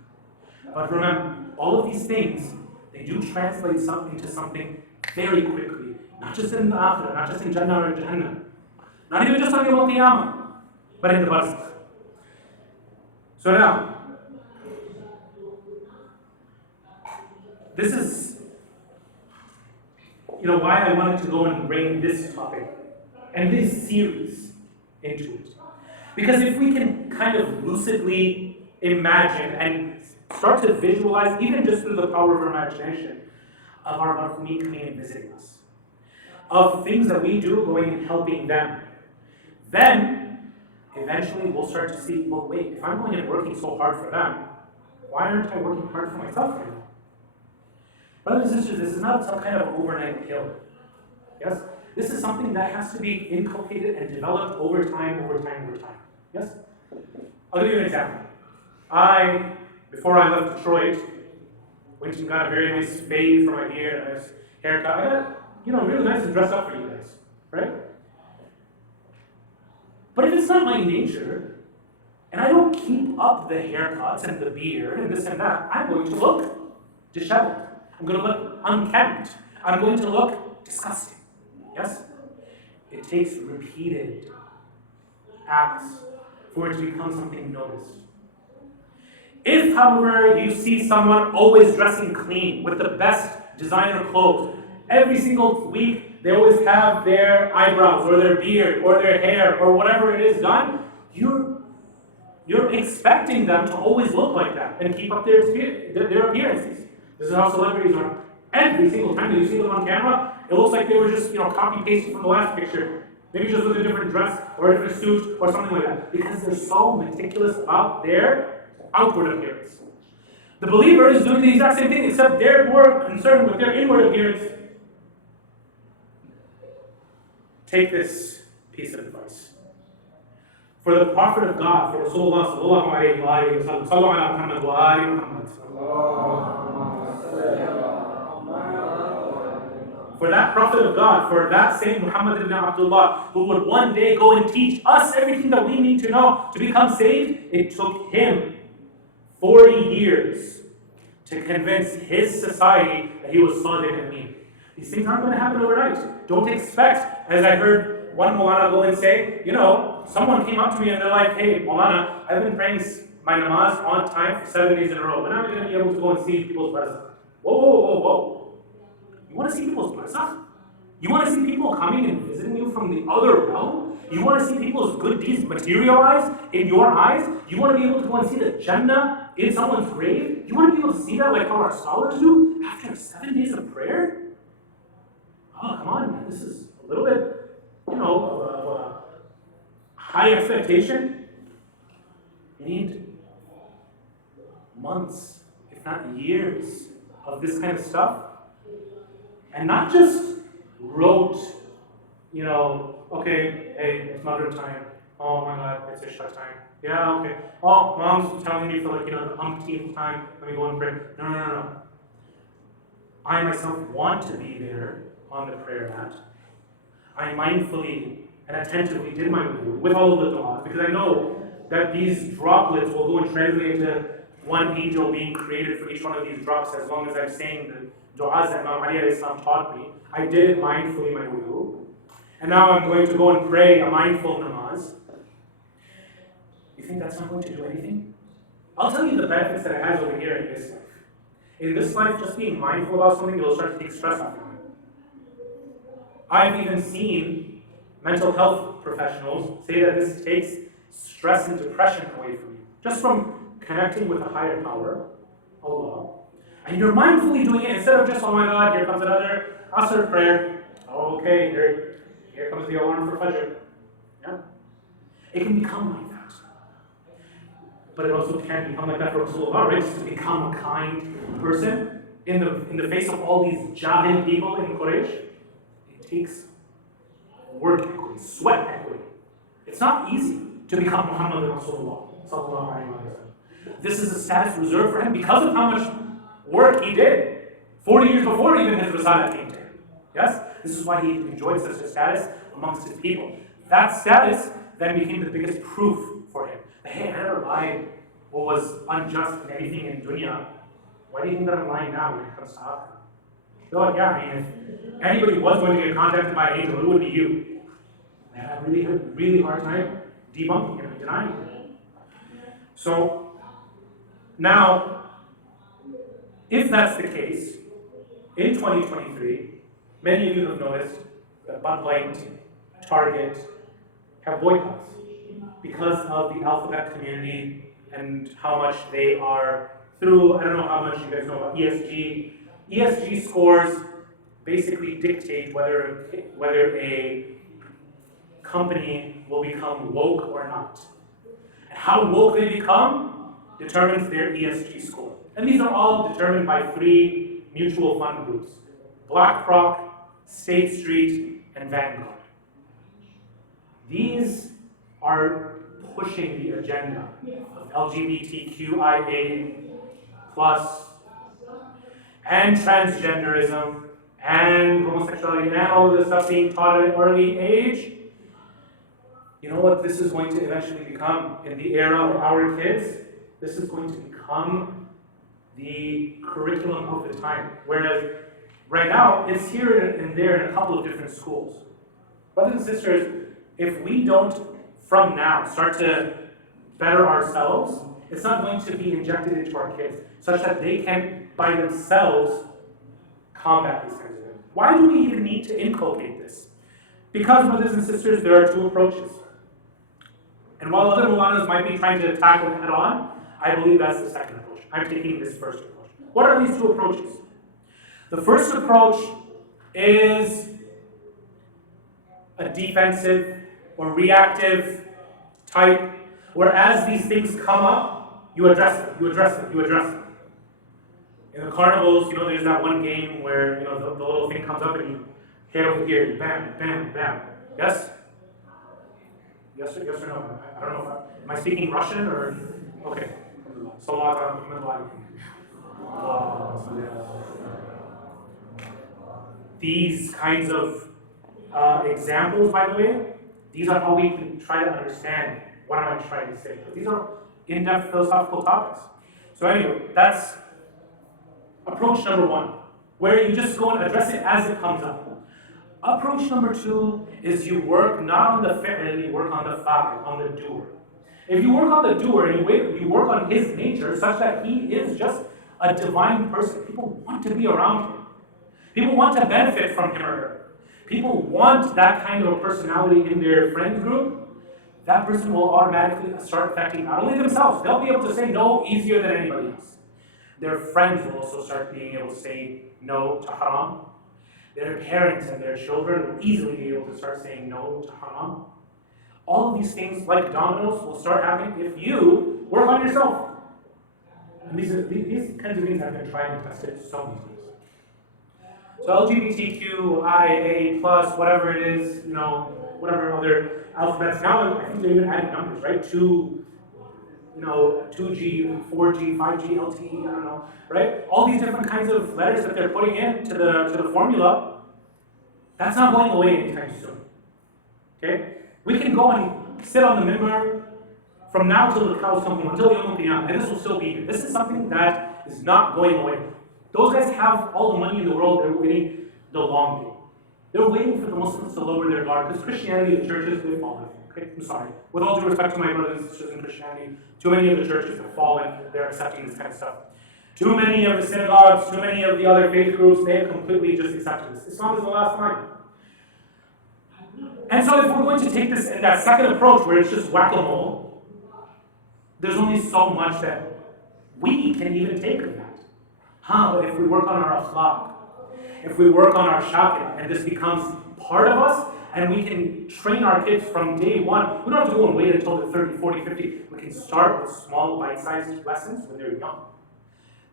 But remember, all of these things, they do translate into something very quickly. Not just in the Akhirah, not just in Jannah or Jahannam. Not even just on Yawm al-Qiyamah, but in the Barzakh. So now, this is why I wanted to go and bring this topic and this series into it. Because if we can kind of lucidly imagine and start to visualize, even just through the power of our imagination, of our marhumeen coming and visiting us, of things that we do going and helping them, then eventually we'll start to see, well, wait, if I'm going and working so hard for them, why aren't I working hard for myself right now? Brothers and sisters, this is not some kind of overnight kill. Yes? This is something that has to be inculcated and developed over time. Yes? I'll give you an example. Before I left Detroit, went and got a very nice fade for my beard, a nice haircut. I got, really nice and dressed up for you guys, right? But if it's not my nature, and I don't keep up the haircuts and the beard and this and that, I'm going to look disheveled. I'm going to look unkempt. I'm going to look disgusting. Yes? It takes repeated acts for it to become something noticed. If, however, you see someone always dressing clean with the best designer clothes, every single week they always have their eyebrows or their beard or their hair or whatever it is done, you're expecting them to always look like that and keep up their appearances. This is how celebrities are. Every single time that you see them on camera, it looks like they were just copy-pasted from the last picture. Maybe just with a different dress or a different suit or something like that. Because they're so meticulous about their outward appearance. The believer is doing the exact same thing, except they're more concerned with their inward appearance. Take this piece of advice. For the Prophet of God, for Rasulullah sallallahu alayhi wa sallam, sallu ala Muhammad wa ali Muhammad. For that Prophet of God, for that same Muhammad ibn Abdullah, who would one day go and teach us everything that we need to know to become saved, it took him 40 years to convince his society that he was Sadiq and Amin. These things aren't going to happen overnight. Don't expect, as I heard one Maulana go and say, someone came up to me and they're like, hey, Maulana, I've been praying my namaz on time for 7 days in a row. When am I going to be able to go and see people's Barzakh? Whoa. You want to see people's Barzakh? You want to see people coming and visiting you from the other realm? You want to see people's good deeds materialize in your eyes? You want to be able to go and see the Jannah in someone's grave? You want to be able to see that like how our scholars do after 7 days of prayer? Oh, come on, man. This is a little bit, of a high expectation. You need months, if not years, of this kind of stuff. And not just rote, okay, hey, it's Maghrib time. Oh my God, it's Isha time. Yeah, okay. Oh, mom's telling me for the umpteenth time, let me go and pray. No. I myself want to be there on the prayer mat. I mindfully and attentively did my wudu with all of the du'as, because I know that these droplets will go and translate into one angel being created for each one of these drops, as long as I'm saying the du'as that Imam Ali alayhi salam taught me. I did it mindfully, my wudu. And now I'm going to go and pray a mindful namaz. You think that's not going to do anything? I'll tell you the benefits that it has over here in this life. In this life, just being mindful about something, it'll start to take stress off your mind. I've even seen mental health professionals say that this takes stress and depression away from you. Just from connecting with a higher power, Allah. And you're mindfully doing it instead of just, oh my God, here comes another Asr prayer. Oh, okay, here comes the alarm for Fajr. Yeah? It can become like that. But it also can become like that for Rasulullah, right? Just to become a kind person in the face of all these jahil people in Quraysh. It takes work equity, sweat equity. It's not easy to become Muhammad Rasulullah. This is a status reserved for him because of how much work he did 40 years before even his Risalah came to him. Yes? This is why he enjoyed such a status amongst his people. That status then became the biggest proof for him. Hey, I never lied or was unjust in anything in dunya. Why do you think that I'm lying now when it comes to Akhirah? They're like, yeah, if anybody was going to get contacted by an angel, it would be you. I had a really hard time debunking him and denying him. So, now, if that's the case, in 2023, many of you have noticed that Bud Light, Target have boycotts because of the alphabet community and how much they are through, I don't know how much you guys know about ESG. ESG scores basically dictate whether a company will become woke or not. And how woke they become determines their ESG score. And these are all determined by 3 mutual fund groups: BlackRock, State Street, and Vanguard. These are pushing the agenda of LGBTQIA plus and transgenderism and homosexuality and all of this stuff being taught at an early age. You know what this is going to eventually become in the era of our kids? This is going to become the curriculum of the time. Whereas right now, it's here and there in a couple of different schools. Brothers and sisters, if we don't, from now, start to better ourselves, it's not going to be injected into our kids, such that they can, by themselves, combat these kinds of things. Why do we even need to inculcate this? Because, brothers and sisters, there are 2 approaches. And while other Mulanas might be trying to tackle it head on, I believe that's the second approach. I'm taking this first approach. What are these 2 approaches? The first approach is a defensive or reactive type, where as these things come up, you address them, you address them, you address them. In the carnivals, there's that one game where, the little thing comes up and you hit over here, bam, bam, bam. Yes? Yes or no? I don't know am I speaking Russian or, okay. These kinds of examples, by the way, these are how we can try to understand what am I trying to say. These are in-depth philosophical topics. So anyway, that's approach number 1, where you just go and address it as it comes up. Approach number 2 is you work not on the fi'l, you work on the fa'il, on the doer. If you work on the doer and you work on his nature such that he is just a divine person, people want to be around him. People want to benefit from him or her. People want that kind of a personality in their friend group. That person will automatically start affecting not only themselves, they'll be able to say no easier than anybody else. Their friends will also start being able to say no to haram. Their parents and their children will easily be able to start saying no to haram. All of these things, like dominoes, will start happening if you work on yourself. And these kinds of things have been tried and tested so many times. So LGBTQIA plus, whatever it is, whatever other alphabets. Now I think they're even adding numbers, right? 2G, 4G, 5G, LTE, I don't know, right? All these different kinds of letters that they're putting into the formula, that's not going away anytime soon. Okay? We can go and sit on the minbar from now till the cows come home, until Yawm al-Qiyamah, and this will still be here. This is something that is not going away. Those guys have all the money in the world, they're waiting the long game. They're waiting for the Muslims to lower their guard, because Christianity, the churches, they've fallen. Okay, I'm sorry. With all due respect to my brothers and sisters in Christianity, too many of the churches have fallen, they're accepting this kind of stuff. Too many of the synagogues, too many of the other faith groups, they have completely just accepted this. Islam is the last line. And so if we're going to take this in that second approach where it's just whack-a-mole, there's only so much that we can even take of that. But if we work on our akhlaq, if we work on our shaqin, and this becomes part of us, and we can train our kids from day one, we don't have to go and wait until they're 30, 40, 50. We can start with small, bite-sized lessons when they're young.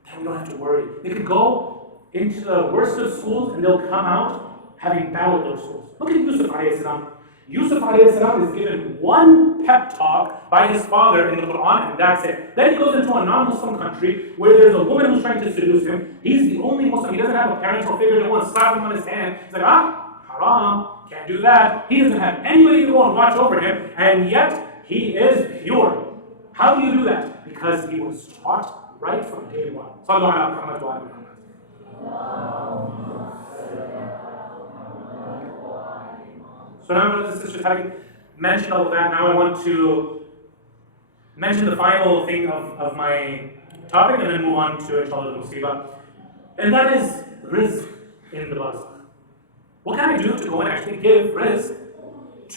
Then we don't have to worry. They could go into the worst of schools, and they'll come out having battled those schools. Look at Yusuf alayhi salam. Yusuf alayhi salam is given one pep talk by his father in the Quran, and that's it. Then he goes into a non-Muslim country where there's a woman who's trying to seduce him. He's the only Muslim. He doesn't have a parental figure that wants to slap him on his hand. He's like, haram, can't do that. He doesn't have anybody to go and watch over him, and yet he is pure. How do you do that? Because he was taught right from day one. Sallu ala Muhammad wa ala Muhammad. So now, brothers and sisters, having mentioned all of that, now I want to mention the final thing of my topic and then move on to Eschatology. And that is rizq in the Barzakh? What can I do to go and actually give rizq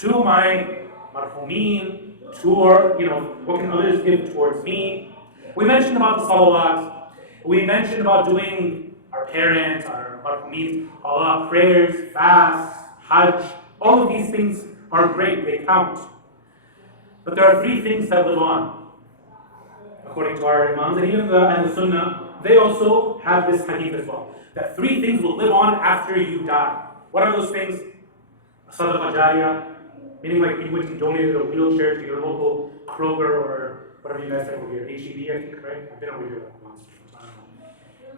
to my marhumeen, what can others give towards me? We mentioned about the salawat. We mentioned about doing our parents, our marhumeen, Allah, prayers, fasts, hajj. All of these things are great, they count. But there are three things that live on, according to our imams, and even the Sunnah, they also have this hadith as well, that three things will live on after you die. What are those things? Sadaqah jariyah, meaning like you went and donated a wheelchair to your local Kroger or whatever you guys have over here, HEB, I think, right? I've been over here like once.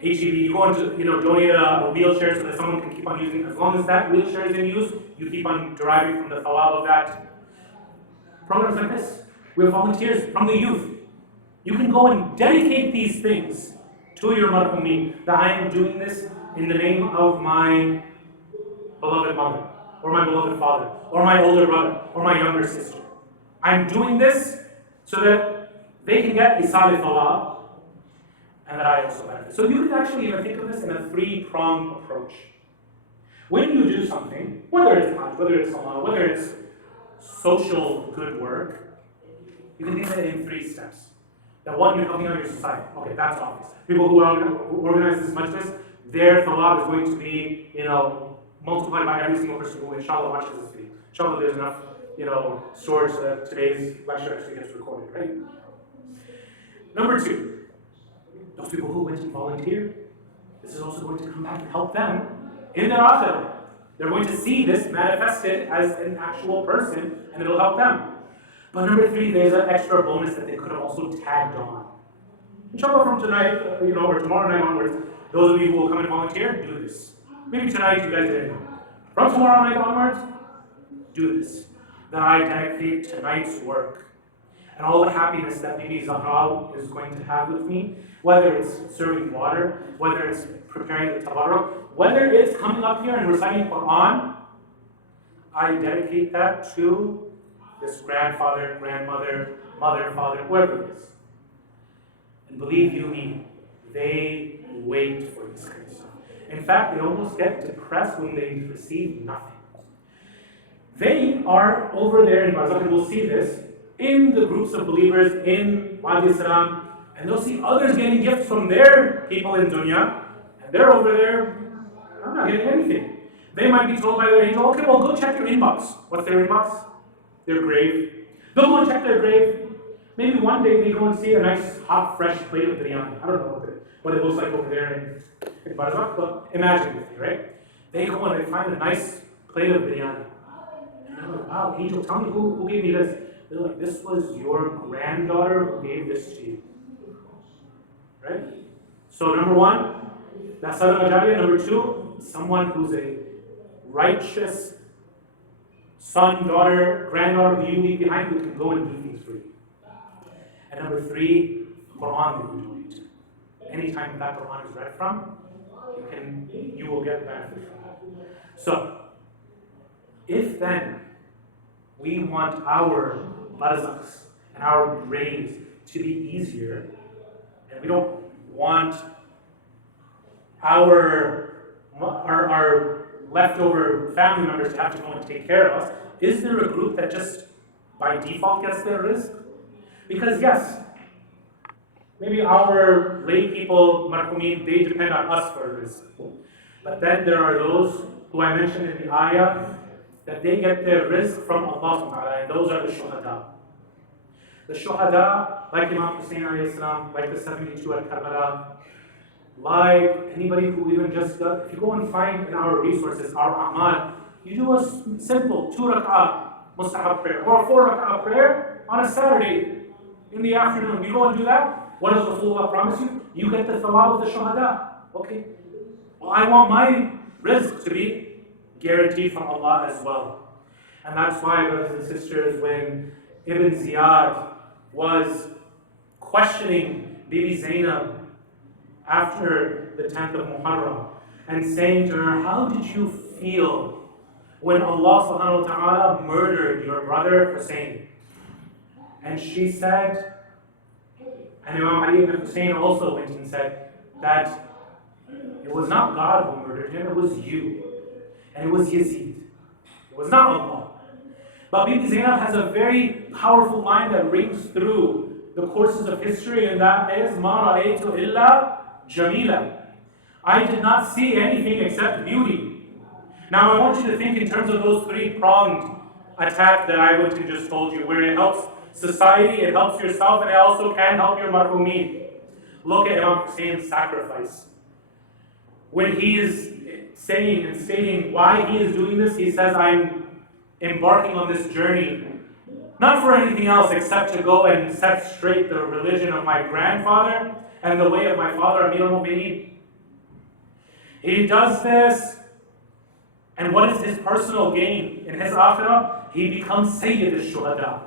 HEB, you go and donate a wheelchair so that someone can keep on using it. As long as that wheelchair is in use, you keep on deriving from the thawab of that. Programs like this, we have volunteers from the youth. You can go and dedicate these things to your marhumeen, that I am doing this in the name of my beloved mother, or my beloved father, or my older brother, or my younger sister. I'm doing this so that they can get a salih thawab, and that I also benefit. So you can actually even think of this in a three-pronged approach. When you do something, whether it's hajj, whether it's salah, whether it's social good work, you can think of it in three steps. That one, you're helping out your society. Okay, that's obvious. People who organize this majlis, their thawab is going to be, multiplied by every single person who, inshallah, watches this video. Inshallah, there's enough, storage so that today's lecture actually gets recorded, right? Number two, those people who went and volunteered, this is also going to come back and help them in their akhirah. They're going to see this manifested as an actual person, and it'll help them. But number three, there's an extra bonus that they could have also tagged on. Inshallah, from tonight, or tomorrow night onwards, those of you who will come and volunteer, do this. Maybe tonight you guys didn't. From tomorrow night onwards, do this. That I dedicate tonight's work and all the happiness that Bibi Zahra is going to have with me, whether it's serving water, whether it's preparing the tabarruk, whether it's coming up here and reciting Quran, I dedicate that to this grandfather, grandmother, mother, father, whoever it is. And believe you me, they wait for this kind of stuff. In fact, they almost get depressed when they receive nothing. They are over there in Barzakh, and we'll see this, in the groups of believers in Wadi Salam, and they'll see others getting gifts from their people in dunya, and they're over there, I'm not getting anything. They might be told by their angel, okay, well, go check your inbox. What's their inbox? Their grave. They'll go and check their grave. Maybe one day they go and see a nice, hot, fresh plate of biryani. I don't know what it looks like over there in Barzakh, but imagine with me, right? They go and they find a nice plate of biryani. And they're like, wow, angel, tell me who gave me this. They're like, this was your granddaughter who gave this to you. Right? So number one, that's sadaqah jariyah. Number two, someone who's a righteous son, daughter, granddaughter who you leave behind who can go and do things for you. And number three, Quran that you donate. Anytime that Quran is read from, you will get benefit from that. So, if then we want our barzakhs and our graves to be easier, and we don't want our leftover family members to have to go and take care of us, is there a group that just by default gets their rizq? Because yes, maybe our lay people, marhumeen, they depend on us for rizq. But then there are those who I mentioned in the ayah that they get their rizq from Allah subhanahu wa ta'ala, and those are the shuhada. The shuhada, like Imam Hussein alayhi salam, like the 72 at Karbala, like anybody who even just if you go and find in our resources, our a'mal, you do a simple 2 rak'ah mustahab prayer, or a 4 rak'ah prayer on a Saturday in the afternoon. You go and do that, what does Rasulullah promise you? You get the thawab of the shuhada. Okay. Well, I want my rizq to be guaranteed from Allah as well. And that's why, brothers and sisters, when Ibn Ziyad was questioning Bibi Zainab after the 10th of Muharram and saying to her, how did you feel when Allah subhanahu wa ta'ala murdered your brother Hussein? And she said, and Imam Ali ibn Hussein also went and said that It was not God who murdered him, it was you. And it was Yazid. It was not Allah. But Bibi Zainab has a very powerful line that rings through the courses of history, and that is, مَا رَأَيْتُ إِلَّا جَمِيلًا. I did not see anything except beauty. Now I want you to think in terms of those three-pronged attack that I went and just told you, where it helps society, it helps yourself, and it also can help your marhumeen. Look at Imam Hussein's sacrifice. When he is saying and stating why he is doing this, he says, I'm embarking on this journey, not for anything else except to go and set straight the religion of my grandfather and the way of my father, Amir al-Mu'mineen. He does this, and what is his personal gain? In his akhirah, he becomes Sayyid al-Shuhada.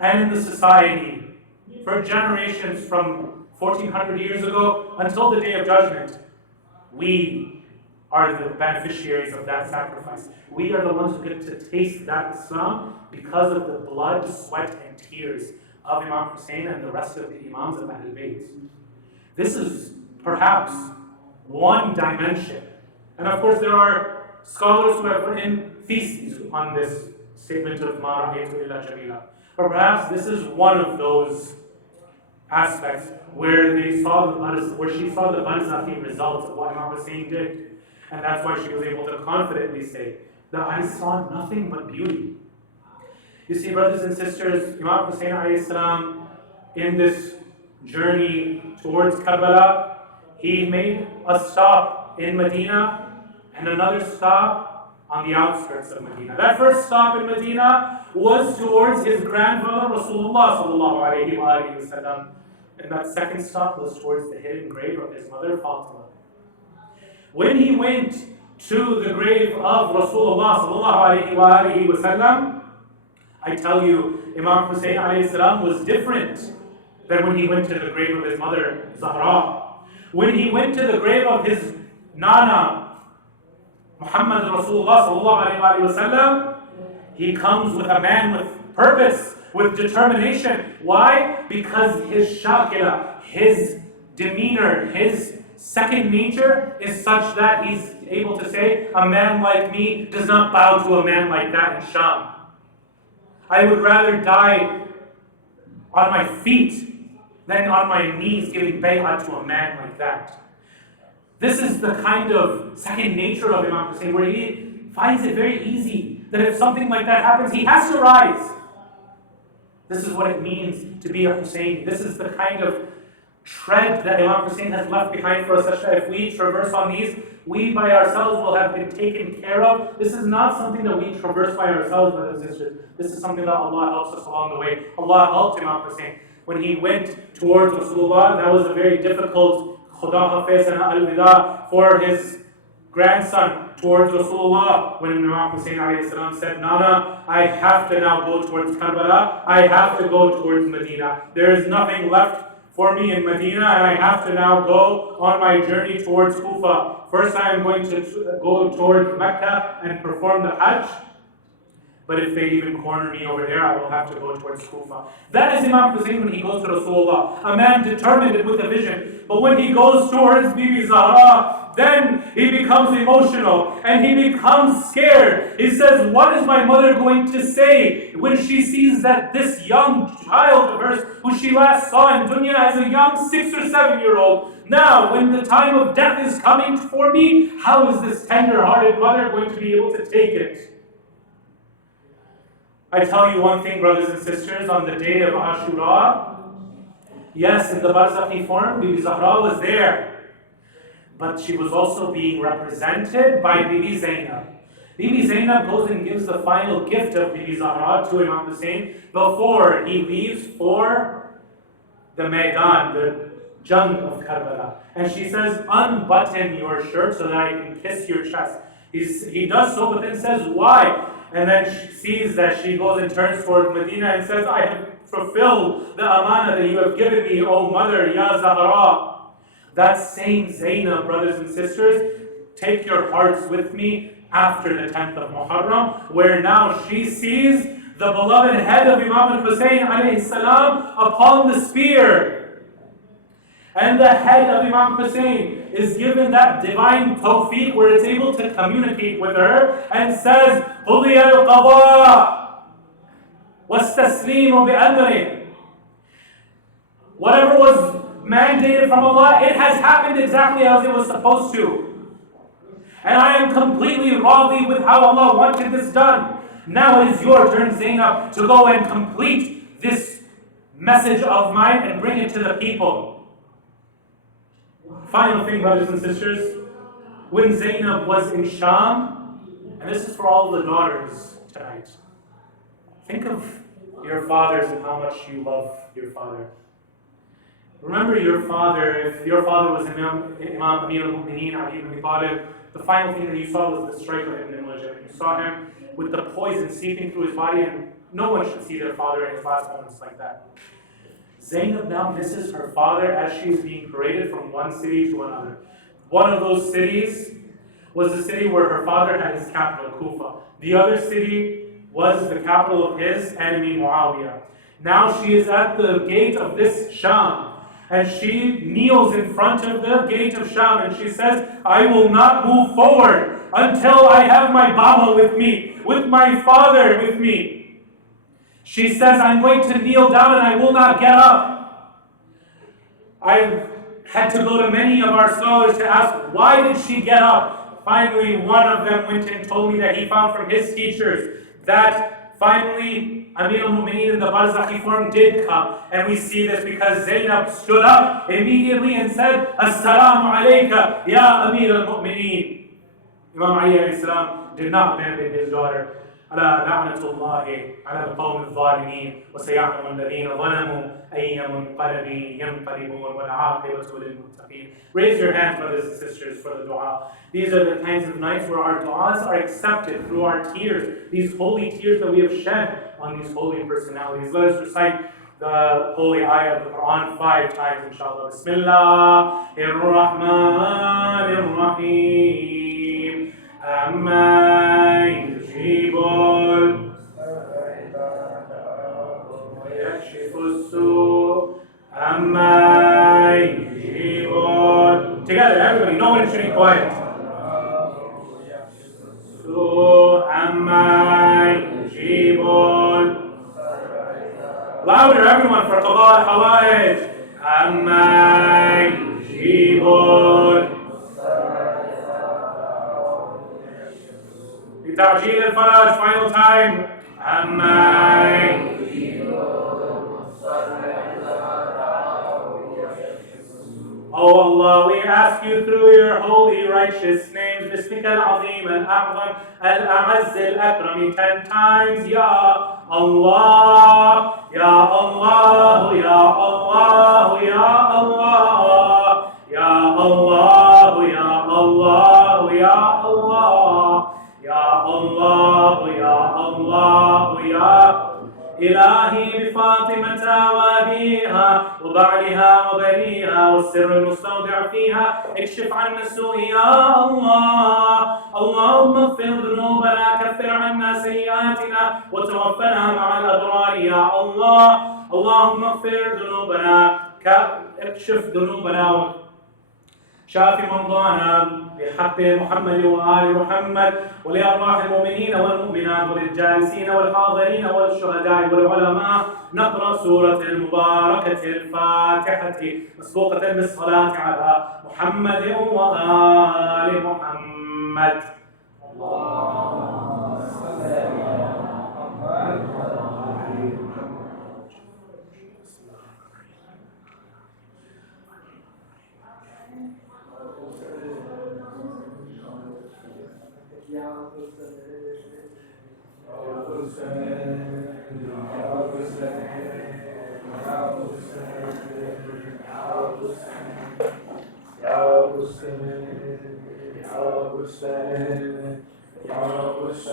And in the society, for generations from 1400 years ago until the Day of Judgment, we are the beneficiaries of that sacrifice. We are the ones who get to taste that Islam because of the blood, sweat, and tears of Imam Hussein and the rest of the Imams of Ahlul Bayt. This is perhaps one dimension. And of course, there are scholars who have written theses on this statement of Ma ra'aytu illa jamila. Or perhaps this is one of those aspects where she saw the Barzakhi results of what Imam Hussein did. And that's why she was able to confidently say that I saw nothing but beauty. You see, brothers and sisters, Imam Hussein alayhi salam, in this journey towards Karbala, he made a stop in Medina and another stop on the outskirts of Medina. That first stop in Medina was towards his grandfather Rasulullah sallallahu alayhi wa sallam. And that second stop was towards the hidden grave of his mother Fatima. When he went to the grave of Rasulullah sallallahu alayhi wa sallam, I tell you, Imam Hussein alayhi salam was different than when he went to the grave of his mother Zahra. When he went to the grave of his Nana, Muhammad Rasulullah sallallahu alayhi wa sallam, he comes with a man with purpose, with determination. Why? Because his shakila, his demeanor, his second nature is such that he's able to say, a man like me does not bow to a man like that in Sham. I would rather die on my feet than on my knees giving bay'ah to a man like that. This is the kind of second nature of Imam Hussein, where he finds it very easy that if something like that happens, he has to rise. This is what it means to be a Hussein. This is the kind of tread that Imam Hussein has left behind for us, such that if we traverse on these, we by ourselves will have been taken care of. This is not something that we traverse by ourselves, brothers and sisters. This is something that Allah helps us along the way. Allah helped Imam Hussein. When he went towards Rasulullah, that was a very difficult Khuda Hafiz and Al-Wida for his grandson towards Rasulullah. When Imam Hussein alayhi salam said, Nana, I have to now go towards Karbala. I have to go towards Medina. There is nothing left for me in Medina, and I have to now go on my journey towards Kufa. First I am going to go towards Mecca and perform the Hajj. But if they even corner me over there, I will have to go towards Kufa. That is Imam Hussein when he goes to Rasulullah, a man determined and with a vision. But when he goes towards Bibi Zahra, then he becomes emotional and he becomes scared. He says, what is my mother going to say when she sees that this young child of hers, who she last saw in dunya as a young 6 or 7-year-old, now when the time of death is coming for me, how is this tender-hearted mother going to be able to take it? I tell you one thing, brothers and sisters, on the day of Ashura, yes, in the Barzakhi form, Bibi Zahra was there, but she was also being represented by Bibi Zainab. Bibi Zainab goes and gives the final gift of Bibi Zahra to Imam Hussein before he leaves for the Maidan, the Jung of Karbala. And she says, unbutton your shirt so that I can kiss your chest. He does so, but then says, why? And then she sees that she goes and turns towards Medina and says, I have fulfilled the amana that you have given me, O mother, Ya Zahra. That same Zainab, brothers and sisters, take your hearts with me after the 10th of Muharram, where now she sees the beloved head of Imam al-Hussein alayhi salam upon the spear. And the head of Imam Hussein is given that divine tawfiq where it's able to communicate with her and says, قُضِيَ الْقَضَاء وَاسْتَسْلِيمُ بِأَمْرِهِ. Whatever was mandated from Allah, it has happened exactly as it was supposed to. And I am completely radhi with how Allah wanted this done. Now it is your turn, Zainab, to go and complete this message of mine and bring it to the people. Final thing, brothers and sisters, when Zainab was in Sham, and this is for all the daughters tonight, think of your fathers and how much you love your father. Remember your father, if your father was Imam Amir al-Mu'mineen, Ali ibn Abi Talib, the final thing that you saw was the strike of Ibn al-Mujahid. You saw him with the poison seeping through his body, and no one should see their father in his last moments like that. Zainab now misses her father as she is being paraded from one city to another. One of those cities was the city where her father had his capital, Kufa. The other city was the capital of his enemy, Muawiyah. Now she is at the gate of this Sham, and she kneels in front of the gate of Sham, and she says, I will not move forward until I have my Baba with me, with my father with me. She says, I'm going to kneel down and I will not get up. I've had to go to many of our scholars to ask, why did she get up? Finally, one of them went and told me that he found from his teachers that finally Amir al-Mu'mineen in the Barzakh form did come. And we see this because Zainab stood up immediately and said, Assalamu alayka, ya Amir al-Mu'mineen. Imam Ali alayhi salam did not abandon his daughter. ألا لعنة الله على القوم الظالمين وسيعلم الذين ظلموا أي منقلب ينقلبون والعاقبة للمتقين. Raise your hands, brothers and sisters, for the dua. These are the kinds of nights where our duas are accepted through our tears, these holy tears that we have shed on these holy personalities. Let us recite the holy ayah of the Quran 5 times, inshallah. Bismillahir Rahmanir Rahim. Amma yujibul yakshifu as-su' amma yujibul. Together, everybody, no one should be quiet. So amma yujibul. Louder, everyone, for qada al-hawaij. Amma yujibul. لتعجيل الفرج, final time. أما Oh Allah, we ask you through your holy righteous names, باسمك العظيم الأعظم الأعز الأكرم 10 times, Ya Allah, Ya Allah, Ya Allah, Ya Allah, Ya Allah, Ya Allah, Ya Allah. Ya Allah, Ya Allah, Ya إلهي بفاطمة وأبيها وبعلها وبنيها والسر المستودع فيها اكشف عنا السوء يا الله. اللهم اغفر ذنوبنا كفر عنا سيئاتنا وتوفنا مع الأبرار يا الله. اللهم اغفر ذنوبنا اكشف ذنوبنا شاف مرضانا بحق محمد وآل محمد ولأرواح المؤمنين والمؤمنات وللجالسين والحاضرين والشهداء والعلماء. نقرأ سورة المباركة الفاتحة مسبوقة بالصلاة على محمد وآل محمد. اللهم صل على محمد. Ya Hussein, Ya Hussein, Ya Hussein.